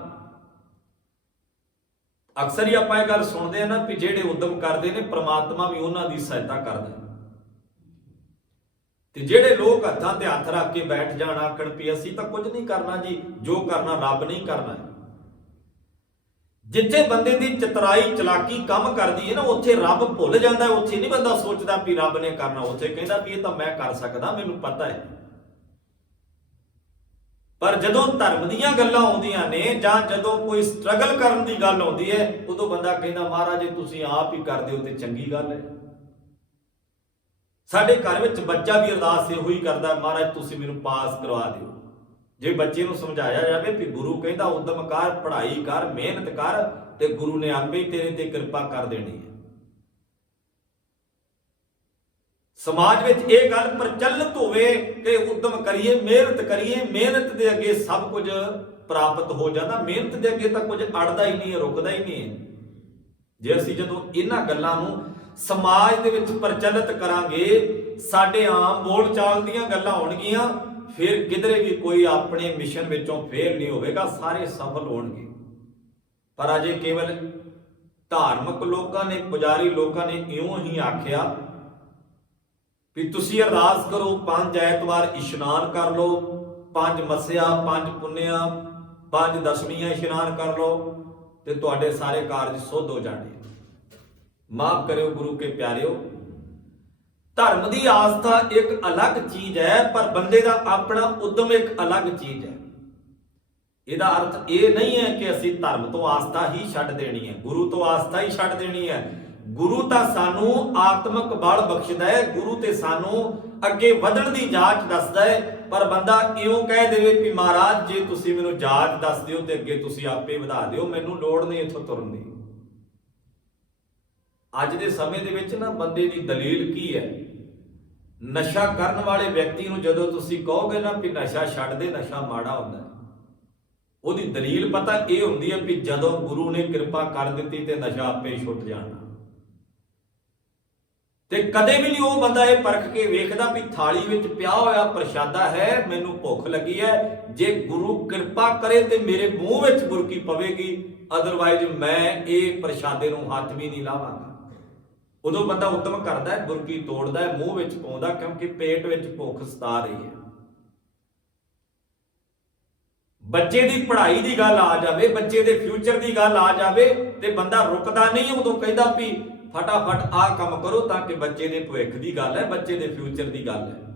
ਅਕਸਰ ਹੀ ਆਪਾਂ ਇਹ ਗੱਲ ਸੁਣਦੇ ਆ ਨਾ ਵੀ ਜਿਹੜੇ ਉਦਮ ਕਰਦੇ ਨੇ ਪ੍ਰਮਾਤਮਾ ਵੀ ਉਹਨਾਂ ਦੀ ਸਹਾਇਤਾ ਕਰਦਾ, ਤੇ ਜਿਹੜੇ ਲੋਕ ਹੱਥਾਂ ਤੇ ਹੱਥ ਰੱਖ ਕੇ ਬੈਠ ਜਾਣ, ਆਖਣ ਵੀ ਅਸੀਂ ਤਾਂ ਕੁਝ ਨਹੀਂ ਕਰਨਾ ਜੀ, ਜੋ ਕਰਨਾ ਰੱਬ ਨਹੀਂ ਕਰਨਾ। ਜਿੱਥੇ ਬੰਦੇ ਦੀ ਚਤਰਾਈ ਚਲਾਕੀ ਕੰਮ ਕਰਦੀ ਹੈ ਨਾ, ਉੱਥੇ ਰੱਬ ਭੁੱਲ ਜਾਂਦਾ। ਉੱਥੇ ਨਹੀਂ ਬੰਦਾ ਸੋਚਦਾ ਵੀ ਰੱਬ ਨੇ ਕਰਨਾ, ਉੱਥੇ ਕਹਿੰਦਾ ਵੀ ਇਹ ਤਾਂ ਮੈਂ ਕਰ ਸਕਦਾ, ਮੈਨੂੰ ਪਤਾ ਹੈ। ਪਰ ਜਦੋਂ ਧਰਮ ਦੀਆਂ ਗੱਲਾਂ ਆਉਂਦੀਆਂ ਨੇ ਜਾਂ ਜਦੋਂ ਕੋਈ ਸਟਰਗਲ ਕਰਨ ਦੀ ਗੱਲ ਆਉਂਦੀ ਹੈ, ਉਦੋਂ ਬੰਦਾ ਕਹਿੰਦਾ ਮਹਾਰਾਜ ਜੇ ਤੁਸੀਂ ਆਪ ਹੀ ਕਰ ਦਿਓ ਤੇ ਚੰਗੀ ਗੱਲ ਹੈ। ਸਾਡੇ ਘਰ ਵਿੱਚ ਬੱਚਾ ਵੀ ਅਰਦਾਸ ਇਹੋ ਹੀ ਕਰਦਾ, ਮਹਾਰਾਜ ਤੁਸੀਂ ਮੈਨੂੰ ਪਾਸ ਕਰਵਾ ਦਿਓ। ਜੇ ਬੱਚੇ ਨੂੰ ਸਮਝਾਇਆ ਜਾਵੇ ਵੀ ਗੁਰੂ ਕਹਿੰਦਾ ਉਦਮ ਕਰ, ਪੜ੍ਹਾਈ ਕਰ, ਮਿਹਨਤ ਕਰ, ਤੇ ਗੁਰੂ ਨੇ ਆਪੇ ਹੀ ਤੇਰੇ ਤੇ ਕਿਰਪਾ ਕਰ ਦੇਣੀ ਹੈ। ਸਮਾਜ ਵਿੱਚ ਇਹ ਗੱਲ ਪ੍ਰਚਲਿਤ ਹੋਵੇ ਕਿ ਉਦਮ ਕਰੀਏ, ਮਿਹਨਤ ਕਰੀਏ, ਮਿਹਨਤ ਦੇ ਅੱਗੇ ਸਭ ਕੁਝ ਪ੍ਰਾਪਤ ਹੋ ਜਾਂਦਾ। ਮਿਹਨਤ ਦੇ ਅੱਗੇ ਤਾਂ ਕੁਝ ਅੜਦਾ ਹੀ ਨਹੀਂ ਹੈ, ਰੁਕਦਾ ਹੀ ਨਹੀਂ ਹੈ। ਜੇ ਅਸੀਂ ਜਦੋਂ ਇਹਨਾਂ ਗੱਲਾਂ ਨੂੰ ਸਮਾਜ ਦੇ ਵਿੱਚ ਪ੍ਰਚਲਿਤ ਕਰਾਂਗੇ, ਸਾਡੇ ਆਮ ਬੋਲ ਚਾਲ ਦੀਆਂ ਗੱਲਾਂ ਹੋਣਗੀਆਂ, ਫਿਰ ਕਿਧਰੇ ਵੀ ਕੋਈ ਆਪਣੇ ਮਿਸ਼ਨ ਵਿੱਚੋਂ ਫੇਲ ਨਹੀਂ ਹੋਵੇਗਾ, ਸਾਰੇ ਸਫਲ ਹੋਣਗੇ। ਪਰ ਅਜੇ ਕੇਵਲ ਧਾਰਮਿਕ ਲੋਕਾਂ ਨੇ, ਪੁਜਾਰੀ ਲੋਕਾਂ ਨੇ ਇਉਂ ਹੀ ਆਖਿਆ ਵੀ ਤੁਸੀਂ ਅਰਦਾਸ ਕਰੋ, 5 ਐਤਵਾਰ ਇਸ਼ਨਾਨ ਕਰ ਲਓ, 5 ਮੱਸਿਆ, 5 ਪੁੰਨਿਆ, 5 ਦਸ਼ਮੀਆਂ ਇਸ਼ਨਾਨ ਕਰ ਲਓ ਤੇ ਤੁਹਾਡੇ ਸਾਰੇ ਕਾਰਜ ਸੁੱਧ ਹੋ ਜਾਣੇ। ਮਾਫ ਕਰਿਓ ਗੁਰੂ ਕੇ ਪਿਆਰਿਓ, ਧਰਮ ਦੀ ਆਸਥਾ ਇੱਕ ਅਲੱਗ ਚੀਜ਼ ਹੈ, ਪਰ ਬੰਦੇ ਦਾ ਆਪਣਾ ਉਦਮ ਇੱਕ ਅਲੱਗ ਚੀਜ਼ ਹੈ। ਇਹਦਾ ਅਰਥ ਇਹ ਨਹੀਂ ਹੈ ਕਿ ਅਸੀਂ ਧਰਮ ਤੋਂ ਆਸਥਾ ਹੀ ਛੱਡ ਦੇਣੀ ਹੈ, ਗੁਰੂ ਤੋਂ ਆਸਥਾ ਹੀ ਛੱਡ ਦੇਣੀ ਹੈ। ਗੁਰੂ ਤਾਂ ਸਾਨੂੰ ਆਤਮਿਕ ਬਲ ਬਖਸ਼ਦਾ ਹੈ, ਗੁਰੂ ਤੇ ਸਾਨੂੰ ਅੱਗੇ ਵਧਣ ਦੀ ਜਾਂਚ ਦੱਸਦਾ ਹੈ। ਪਰ ਬੰਦਾ ਇਉਂ ਕਹਿ ਦੇਵੇ ਕਿ ਮਹਾਰਾਜ ਜੇ ਤੁਸੀਂ ਮੈਨੂੰ ਜਾਂਚ ਦੱਸ ਦਿਓ ਤੇ ਅੱਗੇ ਤੁਸੀਂ ਆਪੇ ਵਧਾ ਦਿਓ, ਮੈਨੂੰ ਲੋੜ ਨਹੀਂ ਇੱਥੋਂ ਤੁਰਨ ਦੀ। ਅੱਜ ਦੇ ਸਮੇਂ ਦੇ ਵਿੱਚ ਨਾ ਬੰਦੇ ਦੀ ਦਲੀਲ ਕੀ ਹੈ? ਨਸ਼ਾ ਕਰਨ ਵਾਲੇ ਵਿਅਕਤੀ ਨੂੰ ਜਦੋਂ ਤੁਸੀਂ ਕਹੋਗੇ ਨਾ ਵੀ ਨਸ਼ਾ ਛੱਡ ਦੇ, ਨਸ਼ਾ ਮਾੜਾ ਹੁੰਦਾ, ਉਹਦੀ ਦਲੀਲ ਪਤਾ ਇਹ ਹੁੰਦੀ ਹੈ ਵੀ ਜਦੋਂ ਗੁਰੂ ਨੇ ਕਿਰਪਾ ਕਰ ਦਿੱਤੀ ਤੇ ਨਸ਼ਾ ਆਪੇ ਛੁੱਟ ਜਾਣਾ। ਤੇ ਕਦੇ ਵੀ ਨਹੀਂ ਉਹ ਬੰਦਾ ਇਹ ਪਰਖ ਕੇ ਵੇਖਦਾ ਵੀ ਥਾਲੀ ਵਿੱਚ ਪਿਆ ਹੋਇਆ ਪ੍ਰਸ਼ਾਦਾ ਹੈ, ਮੈਨੂੰ ਭੁੱਖ ਲੱਗੀ ਹੈ, ਜੇ ਗੁਰੂ ਕਿਰਪਾ ਕਰੇ ਤੇ ਮੇਰੇ ਮੂੰਹ ਵਿੱਚ ਬੁਰਕੀ ਪਵੇਗੀ, ਅਦਰਵਾਈਜ਼ ਮੈਂ ਇਹ ਪ੍ਰਸ਼ਾਦੇ ਨੂੰ ਹੱਥ ਵੀ ਨਹੀਂ ਲਾਵਾਂਗਾ। ਉਦੋਂ ਬੰਦਾ ਉਦਮ ਕਰਦਾ ਹੈ, ਬੁਰਕੀ ਤੋੜਦਾ ਹੈ, ਮੂੰਹ ਵਿੱਚ ਪਾਉਂਦਾ, ਕਿਉਂਕਿ ਪੇਟ ਵਿੱਚ ਭੁੱਖ ਸਤਾ ਰਹੀ ਹੈ। ਬੱਚੇ ਦੀ ਪੜ੍ਹਾਈ ਦੀ ਗੱਲ ਆ ਜਾਵੇ, ਬੱਚੇ ਦੇ ਫਿਊਚਰ ਦੀ ਗੱਲ ਆ ਜਾਵੇ ਤੇ ਬੰਦਾ ਰੁਕਦਾ ਨਹੀਂ, ਉਦੋਂ ਕਹਿੰਦਾ ਵੀ ਫਟਾਫਟ ਆਹ ਕੰਮ ਕਰੋ ਤਾਂ ਕਿ ਬੱਚੇ ਦੇ ਭਵਿੱਖ ਦੀ ਗੱਲ ਹੈ, ਬੱਚੇ ਦੇ ਫਿਊਚਰ ਦੀ ਗੱਲ ਹੈ।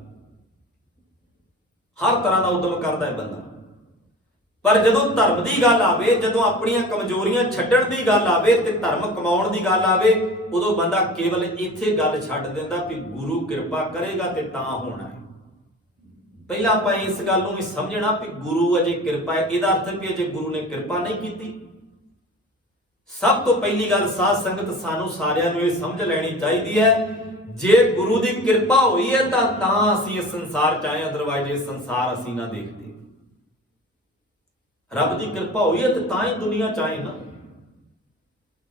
ਹਰ ਤਰ੍ਹਾਂ ਦਾ ਉਦਮ ਕਰਦਾ ਹੈ ਬੰਦਾ। ਪਰ ਜਦੋਂ ਧਰਮ ਦੀ ਗੱਲ ਆਵੇ, ਜਦੋਂ ਆਪਣੀਆਂ ਕਮਜ਼ੋਰੀਆਂ ਛੱਡਣ ਦੀ ਗੱਲ ਆਵੇ ਤੇ ਧਰਮ ਕਮਾਉਣ ਦੀ ਗੱਲ ਆਵੇ, ਉਦੋਂ ਬੰਦਾ ਕੇਵਲ ਇੱਥੇ ਗੱਲ ਛੱਡ ਦਿੰਦਾ ਵੀ ਗੁਰੂ ਕਿਰਪਾ ਕਰੇਗਾ ਤੇ ਤਾਂ ਹੋਣਾ ਹੈ। ਪਹਿਲਾਂ ਆਪਾਂ ਇਸ ਗੱਲ ਨੂੰ ਵੀ ਸਮਝਣਾ ਵੀ ਗੁਰੂ ਅਜੇ ਕਿਰਪਾ ਹੈ, ਇਹਦਾ ਅਰਥ ਵੀ ਅਜੇ ਗੁਰੂ ਨੇ ਕਿਰਪਾ ਨਹੀਂ ਕੀਤੀ। ਸਭ ਤੋਂ ਪਹਿਲੀ ਗੱਲ ਸਾਧ ਸੰਗਤ ਸਾਨੂੰ ਸਾਰਿਆਂ ਨੂੰ ਇਹ ਸਮਝ ਲੈਣੀ ਚਾਹੀਦੀ ਹੈ, ਜੇ ਗੁਰੂ ਦੀ ਕਿਰਪਾ ਹੋਈ ਹੈ ਤਾਂ ਅਸੀਂ ਇਸ ਸੰਸਾਰ ਚ ਆਏ, ਅਦਰਵਾਈਜ਼ ਇਹ ਸੰਸਾਰ ਅਸੀਂ ਨਾ ਦੇਖਦੇ। ਰੱਬ ਦੀ ਕਿਰਪਾ ਹੋਈ ਹੈ ਤੇ ਤਾਂ ਹੀ ਦੁਨੀਆ ਚ ਆਏ ਨਾ।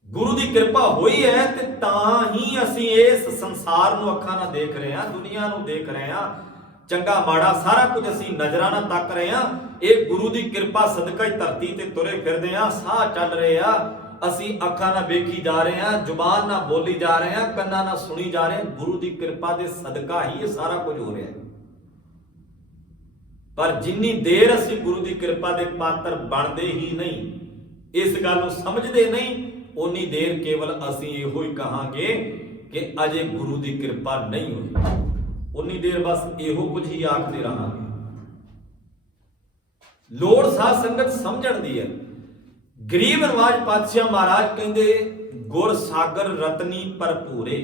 ਗੁਰੂ ਦੀ ਕਿਰਪਾ ਹੋਈ ਹੈ ਤੇ ਤਾਂ ਹੀ ਅਸੀਂ ਇਸ ਸੰਸਾਰ ਨੂੰ ਅੱਖਾਂ ਨਾਲ ਦੇਖ ਰਹੇ ਹਾਂ, ਦੁਨੀਆ ਨੂੰ ਦੇਖ ਰਹੇ ਹਾਂ, ਚੰਗਾ ਮਾੜਾ ਸਾਰਾ ਕੁਝ ਅਸੀਂ ਨਜ਼ਰਾਂ ਨਾਲ ਤੱਕ ਰਹੇ ਹਾਂ। ਇਹ ਗੁਰੂ ਦੀ ਕਿਰਪਾ ਸਦਕਾ ਹੀ ਧਰਤੀ ਤੇ ਤੁਰੇ ਫਿਰਦੇ ਹਾਂ, ਸਾਹ ਚੱਲ ਰਹੇ ਆ, ਅਸੀਂ ਅੱਖਾਂ ਨਾਲ ਵੇਖੀ ਜਾ ਰਹੇ ਹਾਂ, ਜ਼ੁਬਾਨ ਨਾਲ ਬੋਲੀ ਜਾ ਰਹੇ ਹਾਂ, ਕੰਨਾਂ ਨਾਲ ਸੁਣੀ ਜਾ ਰਹੇ ਹਾਂ। ਗੁਰੂ ਦੀ ਕਿਰਪਾ ਦੇ ਸਦਕਾ ਹੀ ਇਹ ਸਾਰਾ ਕੁਝ ਹੋ ਰਿਹਾ ਹੈ। ਪਰ ਜਿੰਨੀ ਦੇਰ ਅਸੀਂ ਗੁਰੂ ਦੀ ਕਿਰਪਾ ਦੇ ਪਾਤਰ ਬਣਦੇ ਹੀ ਨਹੀਂ, ਇਸ ਗੱਲ ਨੂੰ ਸਮਝਦੇ ਨਹੀਂ, ਉਨੀ ਦੇਰ ਕੇਵਲ ਅਸੀਂ ਇਹੋ ਹੀ ਕਹਾਂਗੇ ਕਿ ਅਜੇ ਗੁਰੂ ਦੀ ਕਿਰਪਾ ਨਹੀਂ ਹੋਈ। ਉਨੀ ਦੇਰ ਬਸ ਇਹੋ ਕੁਝ ਹੀ ਆਖਦੇ ਰਹਾਂਗੇ। ਲੋੜ ਸਾਧ ਸੰਗਤ ਸਮਝਣ ਦੀ ਹੈ। ਗਰੀਬ ਨਵਾਜ ਪਾਤਸ਼ਾਹ ਮਹਾਰਾਜ ਕਹਿੰਦੇ ਗੁਰ ਸਾਗਰ ਰਤਨੀ ਭਰਪੂਰੇ।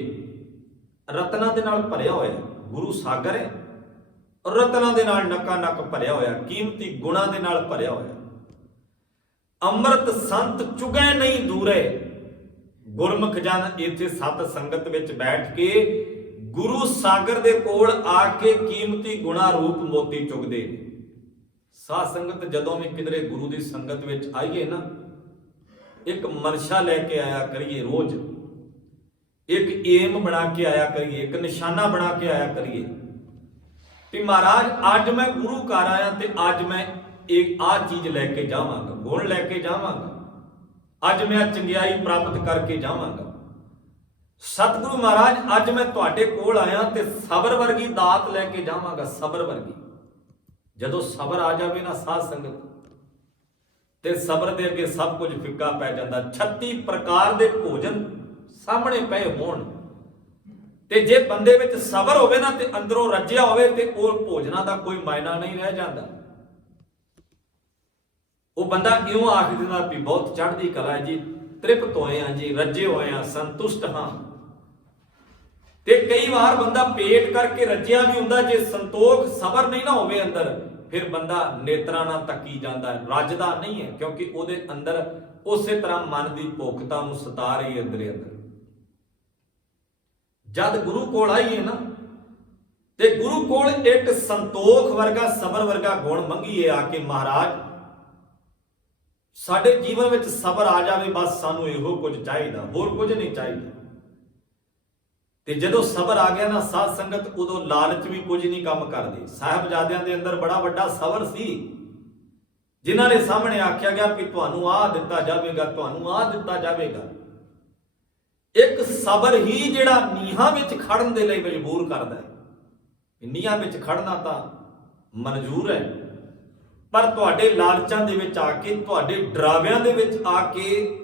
ਰਤਨਾਂ ਦੇ ਨਾਲ ਭਰਿਆ ਹੋਇਆ ਗੁਰੂ ਸਾਗਰ ਹੈ, ਰਤਨਾਂ ਦੇ ਨਾਲ ਨਕਾ ਨਕ ਭਰਿਆ ਹੋਇਆ, ਕੀਮਤੀ ਗੁਣਾਂ ਦੇ ਨਾਲ ਭਰਿਆ ਹੋਇਆ। ਅੰਮ੍ਰਿਤ ਸੰਤ ਚੁਗੈ ਨਹੀਂ ਦੂਰੇ। ਗੁਰਮੁਖ ਜਨ ਇੱਥੇ ਸਤ ਸੰਗਤ ਵਿੱਚ ਬੈਠ ਕੇ ਗੁਰੂ ਸਾਗਰ ਦੇ ਕੋਲ ਆ ਕੇ ਕੀਮਤੀ ਗੁਣਾ ਰੂਪ ਮੋਤੀ ਚੁਗਦੇ ਨੇ। ਸਾਧ ਸੰਗਤ ਜਦੋਂ ਵੀ ਕਿਧਰੇ ਗੁਰੂ ਦੀ ਸੰਗਤ ਵਿੱਚ ਆਈਏ ਨਾ, ਇੱਕ ਮਨਸ਼ਾ ਲੈ ਕੇ ਆਇਆ ਕਰੀਏ, ਰੋਜ਼ ਇੱਕ ਏਮ ਬਣਾ ਕੇ ਆਇਆ ਕਰੀਏ, ਇੱਕ ਨਿਸ਼ਾਨਾ ਬਣਾ ਕੇ ਆਇਆ ਕਰੀਏ ਕਿ ਮਹਾਰਾਜ ਅੱਜ ਮੈਂ ਗੁਰੂ ਘਰ ਆਇਆ ਤੇ ਅੱਜ ਮੈਂ ਇੱਕ ਆਹ ਚੀਜ਼ ਲੈ ਕੇ ਜਾਵਾਂਗਾ, ਗੁਣ ਲੈ ਕੇ ਜਾਵਾਂਗਾ, ਅੱਜ ਮੈਂ ਚੰਗਿਆਈ ਪ੍ਰਾਪਤ ਕਰਕੇ ਜਾਵਾਂਗਾ। ਸਤਿਗੁਰੂ ਮਹਾਰਾਜ ਅੱਜ ਮੈਂ ਤੁਹਾਡੇ ਕੋਲ ਆਇਆ ਤੇ ਸਬਰ ਵਰਗੀ ਦਾਤ ਲੈ ਕੇ ਜਾਵਾਂਗਾ, ਸਬਰ ਵਰਗੀ। ਜਦੋਂ ਸਬਰ ਆ ਜਾਵੇ ਨਾ ਸਾਧ ਸੰਗਤ, ਤੇ ਸਬਰ ਦੇ ਅੱਗੇ ਸਭ ਕੁਝ ਫਿੱਕਾ ਪੈ ਜਾਂਦਾ। 36 ਪ੍ਰਕਾਰ ਦੇ ਭੋਜਨ ਸਾਹਮਣੇ ਪਏ ਹੋਣ ਤੇ ਜੇ ਬੰਦੇ ਵਿੱਚ ਸਬਰ ਹੋਵੇ ਨਾ ਤੇ ਅੰਦਰੋਂ ਰੱਜਿਆ ਹੋਵੇ ਤੇ ਉਹ ਭੋਜਨਾਂ ਦਾ ਕੋਈ ਮਾਇਨਾ ਨਹੀਂ ਰਹਿ ਜਾਂਦਾ। ਉਹ ਬੰਦਾ ਇਉਂ ਆਖ ਦਿੰਦਾ ਵੀ ਬਹੁਤ ਚੜ੍ਹਦੀ ਕਲਾ ਹੈ ਜੀ, ਤ੍ਰਿਪਤ ਹੋਏ ਆ ਜੀ, ਰੱਜੇ ਹੋਏ ਆ, ਸੰਤੁਸ਼ਟ ਹਾਂ। ਤੇ ਕਈ ਵਾਰ ਬੰਦਾ ਪੇਟ ਕਰਕੇ ਰੱਜਿਆ ਵੀ ਹੁੰਦਾ, ਜੇ ਸੰਤੋਖ ਸਬਰ ਨਹੀਂ ਨਾ ਹੋਵੇ ਅੰਦਰ, ਫਿਰ ਬੰਦਾ ਨੇਤਰਾਂ ਨਾਲ ਤੱਕੀ ਜਾਂਦਾ ਹੈ, ਰੱਜਦਾ ਨਹੀਂ ਹੈ, ਕਿਉਂਕਿ ਉਹਦੇ ਅੰਦਰ ਉਸੇ ਤਰ੍ਹਾਂ ਮਨ ਦੀ ਭੁੱਖਤਾ ਨੂੰ ਸਤਾ ਰਹੀ ਹੈ ਅੰਦਰੇ ਅੰਦਰ। ਜਦ ਗੁਰੂ ਕੋਲ ਆਈਏ ਨਾ ਤੇ ਗੁਰੂ ਕੋਲ ਇੱਕ ਸੰਤੋਖ ਵਰਗਾ, ਸਬਰ ਵਰਗਾ ਗੁਣ ਮੰਗੀਏ ਆ ਕੇ, ਮਹਾਰਾਜ ਸਾਡੇ ਜੀਵਨ ਵਿੱਚ ਸਬਰ ਆ ਜਾਵੇ, ਬਸ ਸਾਨੂੰ ਇਹੋ ਕੁਝ ਚਾਹੀਦਾ, ਹੋਰ ਕੁਝ ਨਹੀਂ ਚਾਹੀਦਾ। ਤੇ ਜਦੋਂ ਸਬਰ ਆ ਗਿਆ ਨਾ ਸਾਧ ਸੰਗਤ, ਉਦੋਂ ਲਾਲਚ ਵੀ ਕੁਝ ਨਹੀਂ ਕੰਮ ਕਰਦੇ। ਸਾਹਿਬਜ਼ਾਦਿਆਂ ਦੇ ਅੰਦਰ ਬੜਾ ਵੱਡਾ ਸਬਰ ਸੀ, ਜਿਨ੍ਹਾਂ ਦੇ ਸਾਹਮਣੇ ਆਖਿਆ ਗਿਆ ਕਿ ਤੁਹਾਨੂੰ ਆਹ ਦਿੱਤਾ ਜਾਵੇਗਾ, ਤੁਹਾਨੂੰ ਆਹ ਦਿੱਤਾ ਜਾਵੇਗਾ। ਇੱਕ ਸਬਰ ਹੀ ਜਿਹੜਾ ਨੀਹਾਂ ਵਿੱਚ ਖੜਨ ਦੇ ਲਈ ਮਜਬੂਰ ਕਰਦਾ ਹੈ। ਨੀਹਾਂ ਵਿੱਚ ਖੜਨਾ ਤਾਂ ਮਨਜ਼ੂਰ ਹੈ, ਪਰ ਤੁਹਾਡੇ ਲਾਲਚਾਂ ਦੇ ਵਿੱਚ ਆ ਕੇ, ਤੁਹਾਡੇ ਡਰਾਵਿਆਂ ਦੇ ਵਿੱਚ ਆ ਕੇ,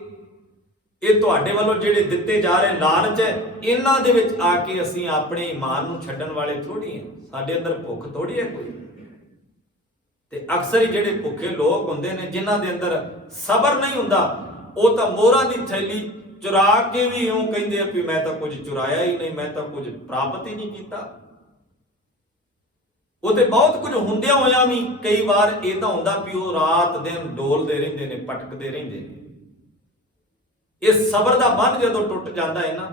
ਇਹ ਤੁਹਾਡੇ ਵੱਲੋਂ ਜਿਹੜੇ ਦਿੱਤੇ ਜਾ ਰਹੇ ਲਾਲਚ ਹੈ, ਇਹਨਾਂ ਦੇ ਵਿੱਚ ਆ ਕੇ ਅਸੀਂ ਆਪਣੇ ਈਮਾਨ ਨੂੰ ਛੱਡਣ ਵਾਲੇ ਥੋੜੀ ਹਾਂ। ਸਾਡੇ ਅੰਦਰ ਭੁੱਖ ਥੋੜੀ ਹੈ ਕੋਈ। ਤੇ ਅਕਸਰ ਹੀ ਜਿਹੜੇ ਭੁੱਖੇ ਲੋਕ ਹੁੰਦੇ ਨੇ, ਜਿਨ੍ਹਾਂ ਦੇ ਅੰਦਰ ਸਬਰ ਨਹੀਂ ਹੁੰਦਾ, ਉਹ ਤਾਂ ਮੋਹਰਾਂ ਦੀ ਥੈਲੀ ਚੁਰਾ ਕੇ ਵੀ ਇਉਂ ਕਹਿੰਦੇ ਆ ਵੀ ਮੈਂ ਤਾਂ ਕੁਝ ਚੁਰਾਇਆ ਹੀ ਨਹੀਂ, ਮੈਂ ਤਾਂ ਕੁਝ ਪ੍ਰਾਪਤ ਹੀ ਨਹੀਂ ਕੀਤਾ। ਉਹ ਤੇ ਬਹੁਤ ਕੁਝ ਹੁੰਦਿਆਂ ਹੋਇਆਂ ਵੀ ਕਈ ਵਾਰ ਇਹ ਤਾਂ ਹੁੰਦਾ ਵੀ ਉਹ ਰਾਤ ਦਿਨ ਡੋਲਦੇ ਰਹਿੰਦੇ ਨੇ, ਭਟਕਦੇ ਰਹਿੰਦੇ ਨੇ। ਇਹ ਸਬਰ ਦਾ ਬੰਨ ਜਦੋਂ ਟੁੱਟ ਜਾਂਦਾ ਹੈ ਨਾ,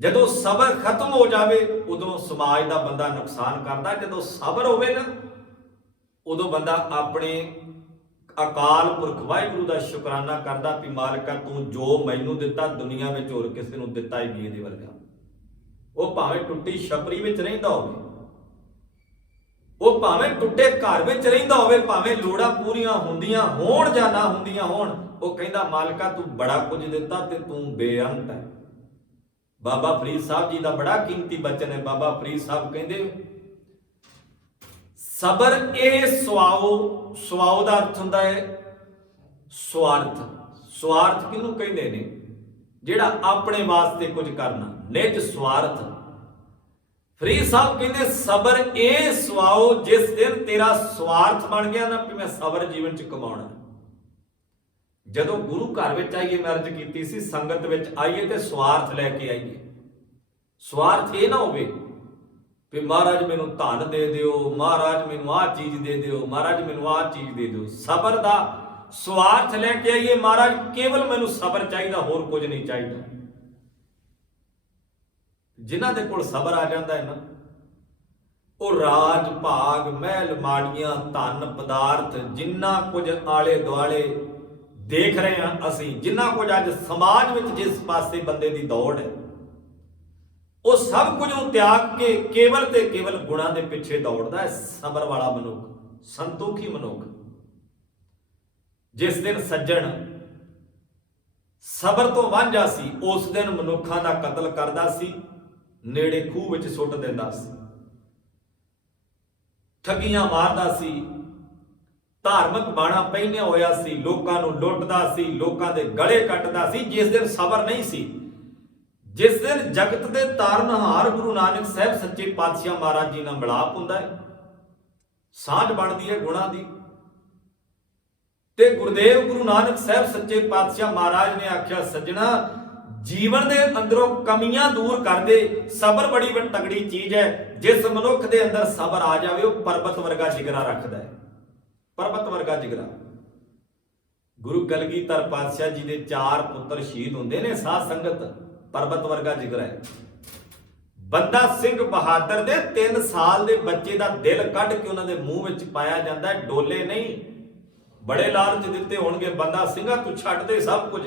ਜਦੋਂ ਸਬਰ ਖਤਮ ਹੋ ਜਾਵੇ, ਉਦੋਂ ਸਮਾਜ ਦਾ ਬੰਦਾ ਨੁਕਸਾਨ ਕਰਦਾ। ਜਦੋਂ ਸਬਰ ਹੋਵੇ ਨਾ, ਉਦੋਂ ਬੰਦਾ ਆਪਣੇ ਅਕਾਲ ਪੁਰਖ ਵਾਹਿਗੁਰੂ ਦਾ ਸ਼ੁਕਰਾਨਾ ਕਰਦਾ ਵੀ ਮਾਲਕਾ ਤੂੰ ਜੋ ਮੈਨੂੰ ਦਿੱਤਾ, ਦੁਨੀਆ ਵਿੱਚ ਹੋਰ ਕਿਸੇ ਨੂੰ ਦਿੱਤਾ ਹੀ ਨਹੀਂ ਇਹਦੇ ਵਰਗਾ। ਉਹ ਭਾਵੇਂ ਟੁੱਟੀ ਛਪਰੀ ਵਿੱਚ ਰਹਿੰਦਾ ਹੋਵੇ, ਉਹ ਭਾਵੇਂ ਟੁੱਟੇ ਘਰ ਵਿੱਚ ਰਹਿੰਦਾ ਹੋਵੇ, ਭਾਵੇਂ ਲੋੜਾਂ ਪੂਰੀਆਂ ਹੁੰਦੀਆਂ ਹੋਣ ਜਾਂ ਨਾ ਹੁੰਦੀਆਂ ਹੋਣ, ਉਹ ਕਹਿੰਦਾ ਮਾਲਕਾ ਤੂੰ ਬੜਾ ਕੁਝ ਦਿੱਤਾ ਤੇ ਤੂੰ ਬੇਅੰਤ ਹੈ। ਬਾਬਾ ਫਰੀਦ ਸਾਹਿਬ ਜੀ ਦਾ ਬੜਾ ਕੀਮਤੀ ਬਚਨ ਹੈ। ਬਾਬਾ ਫਰੀਦ ਸਾਹਿਬ ਕਹਿੰਦੇ ਸਬਰ ਇਹ ਸਵਾਉ ਦਾ ਅਰਥ ਹੁੰਦਾ ਹੈ ਸਵਾਰਥ। ਸਵਾਰਥ ਕਿਹਨੂੰ ਕਹਿੰਦੇ ਨੇ? ਜਿਹੜਾ ਆਪਣੇ ਵਾਸਤੇ ਕੁਝ ਕਰਨਾ, ਨਿਜ ਸਵਾਰਥ। ਫਰੀਦ ਸਾਹਿਬ ਕਹਿੰਦੇ ਸਬਰ ਇਹ ਸਵਾਉ ਜਿਸ ਦਿਨ ਤੇਰਾ ਸਵਾਰਥ ਬਣ ਗਿਆ ਨਾ ਵੀ ਮੈਂ ਸਬਰ ਜੀਵਨ ਚ ਕਮਾਉਣਾ। ਜਦੋਂ ਗੁਰੂ ਘਰ ਵਿੱਚ ਆਈਏ, ਮੈਂ ਅਰਜ਼ ਕੀਤੀ ਸੀ ਸੰਗਤ ਵਿੱਚ ਆਈਏ ਤੇ ਸਵਾਰਥ ਲੈ ਕੇ ਆਈਏ। ਸਵਾਰਥ ਇਹ ਨਾ ਹੋਵੇ ਵੀ ਮਹਾਰਾਜ ਮੈਨੂੰ ਧਨ ਦੇ ਦਿਓ, ਮਹਾਰਾਜ ਮੈਨੂੰ ਆਹ ਚੀਜ਼ ਦੇ ਦਿਓ, ਮਹਾਰਾਜ ਮੈਨੂੰ ਆਹ ਚੀਜ਼ ਦੇ ਦਿਓ। ਸਬਰ ਦਾ ਸਵਾਰਥ ਲੈ ਕੇ ਆਈਏ, ਮਹਾਰਾਜ ਕੇਵਲ ਮੈਨੂੰ ਸਬਰ ਚਾਹੀਦਾ, ਹੋਰ ਕੁਝ ਨਹੀਂ ਚਾਹੀਦਾ। ਜਿਨ੍ਹਾਂ ਦੇ ਕੋਲ ਸਬਰ ਆ ਜਾਂਦਾ ਹੈ ਨਾ, ਉਹ ਰਾਜ ਭਾਗ, ਮਹਿਲ ਮਾੜੀਆਂ, ਧਨ ਪਦਾਰਥ, ਜਿੰਨਾ ਕੁਝ ਆਲੇ ਦੁਆਲੇ ਦੇਖ ਰਹੇ ਹਾਂ ਅਸੀਂ, ਜਿੰਨਾ ਕੁਝ ਅੱਜ ਸਮਾਜ ਵਿੱਚ ਜਿਸ ਪਾਸੇ ਬੰਦੇ ਦੀ ਦੌੜ ਹੈ, ਉਹ ਸਭ ਕੁਝ ਨੂੰ ਤਿਆਗ ਕੇ ਕੇਵਲ ਤੇ ਕੇਵਲ ਗੁਣਾਂ ਦੇ ਪਿੱਛੇ ਦੌੜਦਾ ਹੈ ਸਬਰ ਵਾਲਾ ਮਨੁੱਖ, ਸੰਤੋਖੀ ਮਨੁੱਖ। ਜਿਸ ਦਿਨ ਸੱਜਣ ਸਬਰ ਤੋਂ ਵਾਂਝਾ ਸੀ, ਉਸ ਦਿਨ ਮਨੁੱਖਾਂ ਦਾ ਕਤਲ ਕਰਦਾ ਸੀ, ਨੇੜੇ ਖੂਹ ਵਿੱਚ ਸੁੱਟ ਦਿੰਦਾ ਸੀ, ਠੱਗੀਆਂ ਮਾਰਦਾ ਸੀ, ਧਾਰਮਿਕ ਬਾਣਾ ਪਹਿਨਿਆ ਹੋਇਆ ਸੀ, ਲੋਕਾਂ ਨੂੰ ਲੁੱਟਦਾ ਸੀ, ਲੋਕਾਂ ਦੇ ਗਲੇ ਕੱਟਦਾ ਸੀ। ਜਿਸ ਦਿਨ ਸਬਰ ਨਹੀਂ ਸੀ, ਜਿਸ ਦਿਨ ਜਗਤ ਦੇ ਤਾਰਨਹਾਰ ਗੁਰੂ ਨਾਨਕ ਸਾਹਿਬ ਸੱਚੇ ਪਾਤਸ਼ਾਹ ਮਹਾਰਾਜ ਜੀ ਨਾਲ ਮਿਲਾਪ ਹੁੰਦਾ ਹੈ, ਸਾਂਝ ਬਣਦੀ ਹੈ ਗੁਣਾਂ ਦੀ। ਤੇ ਗੁਰਦੇਵ ਗੁਰੂ ਨਾਨਕ ਸਾਹਿਬ ਸੱਚੇ ਪਾਤਸ਼ਾਹ ਮਹਾਰਾਜ ਨੇ ਆਖਿਆ ਸੱਜਣਾ, ਜੀਵਨ ਦੇ ਅੰਦਰੋਂ ਕਮੀਆਂ ਦੂਰ ਕਰ ਦੇ। ਸਬਰ ਬੜੀ ਤਗੜੀ ਚੀਜ਼ ਹੈ। ਜਿਸ ਮਨੁੱਖ ਦੇ ਅੰਦਰ ਸਬਰ ਆ ਜਾਵੇ, ਉਹ ਪਰਬਤ ਵਰਗਾ ਜਿਗਰਾ ਰੱਖਦਾ ਹੈ, ਪਰਬਤ ਵਰਗਾ ਜਿਗਰਾ। ਗੁਰੂ ਕਲਗੀਧਰ ਪਾਤਸ਼ਾਹ ਜੀ ਦੇ 4 ਪੁੱਤਰ ਸ਼ਹੀਦ ਹੁੰਦੇ ਨੇ ਸਾਧ ਸੰਗਤ, ਪਰਬਤ ਵਰਗਾ ਜਿਗਰਾ ਹੈ। ਬੰਦਾ ਸਿੰਘ ਬਹਾਦਰ ਦੇ 3 ਸਾਲ ਦੇ ਬੱਚੇ ਦਾ ਦਿਲ ਕੱਢ ਕੇ ਉਹਨਾਂ ਦੇ ਮੂੰਹ ਵਿੱਚ ਪਾਇਆ ਜਾਂਦਾ ਹੈ, ਡੋਲੇ ਨਹੀਂ। ਬੜੇ ਲਾਲਚ ਦਿੱਤੇ ਹੋਣਗੇ, ਬੰਦਾ ਸਿੰਘਾ ਤੂੰ ਛੱਡ ਦੇ ਸਭ ਕੁਝ,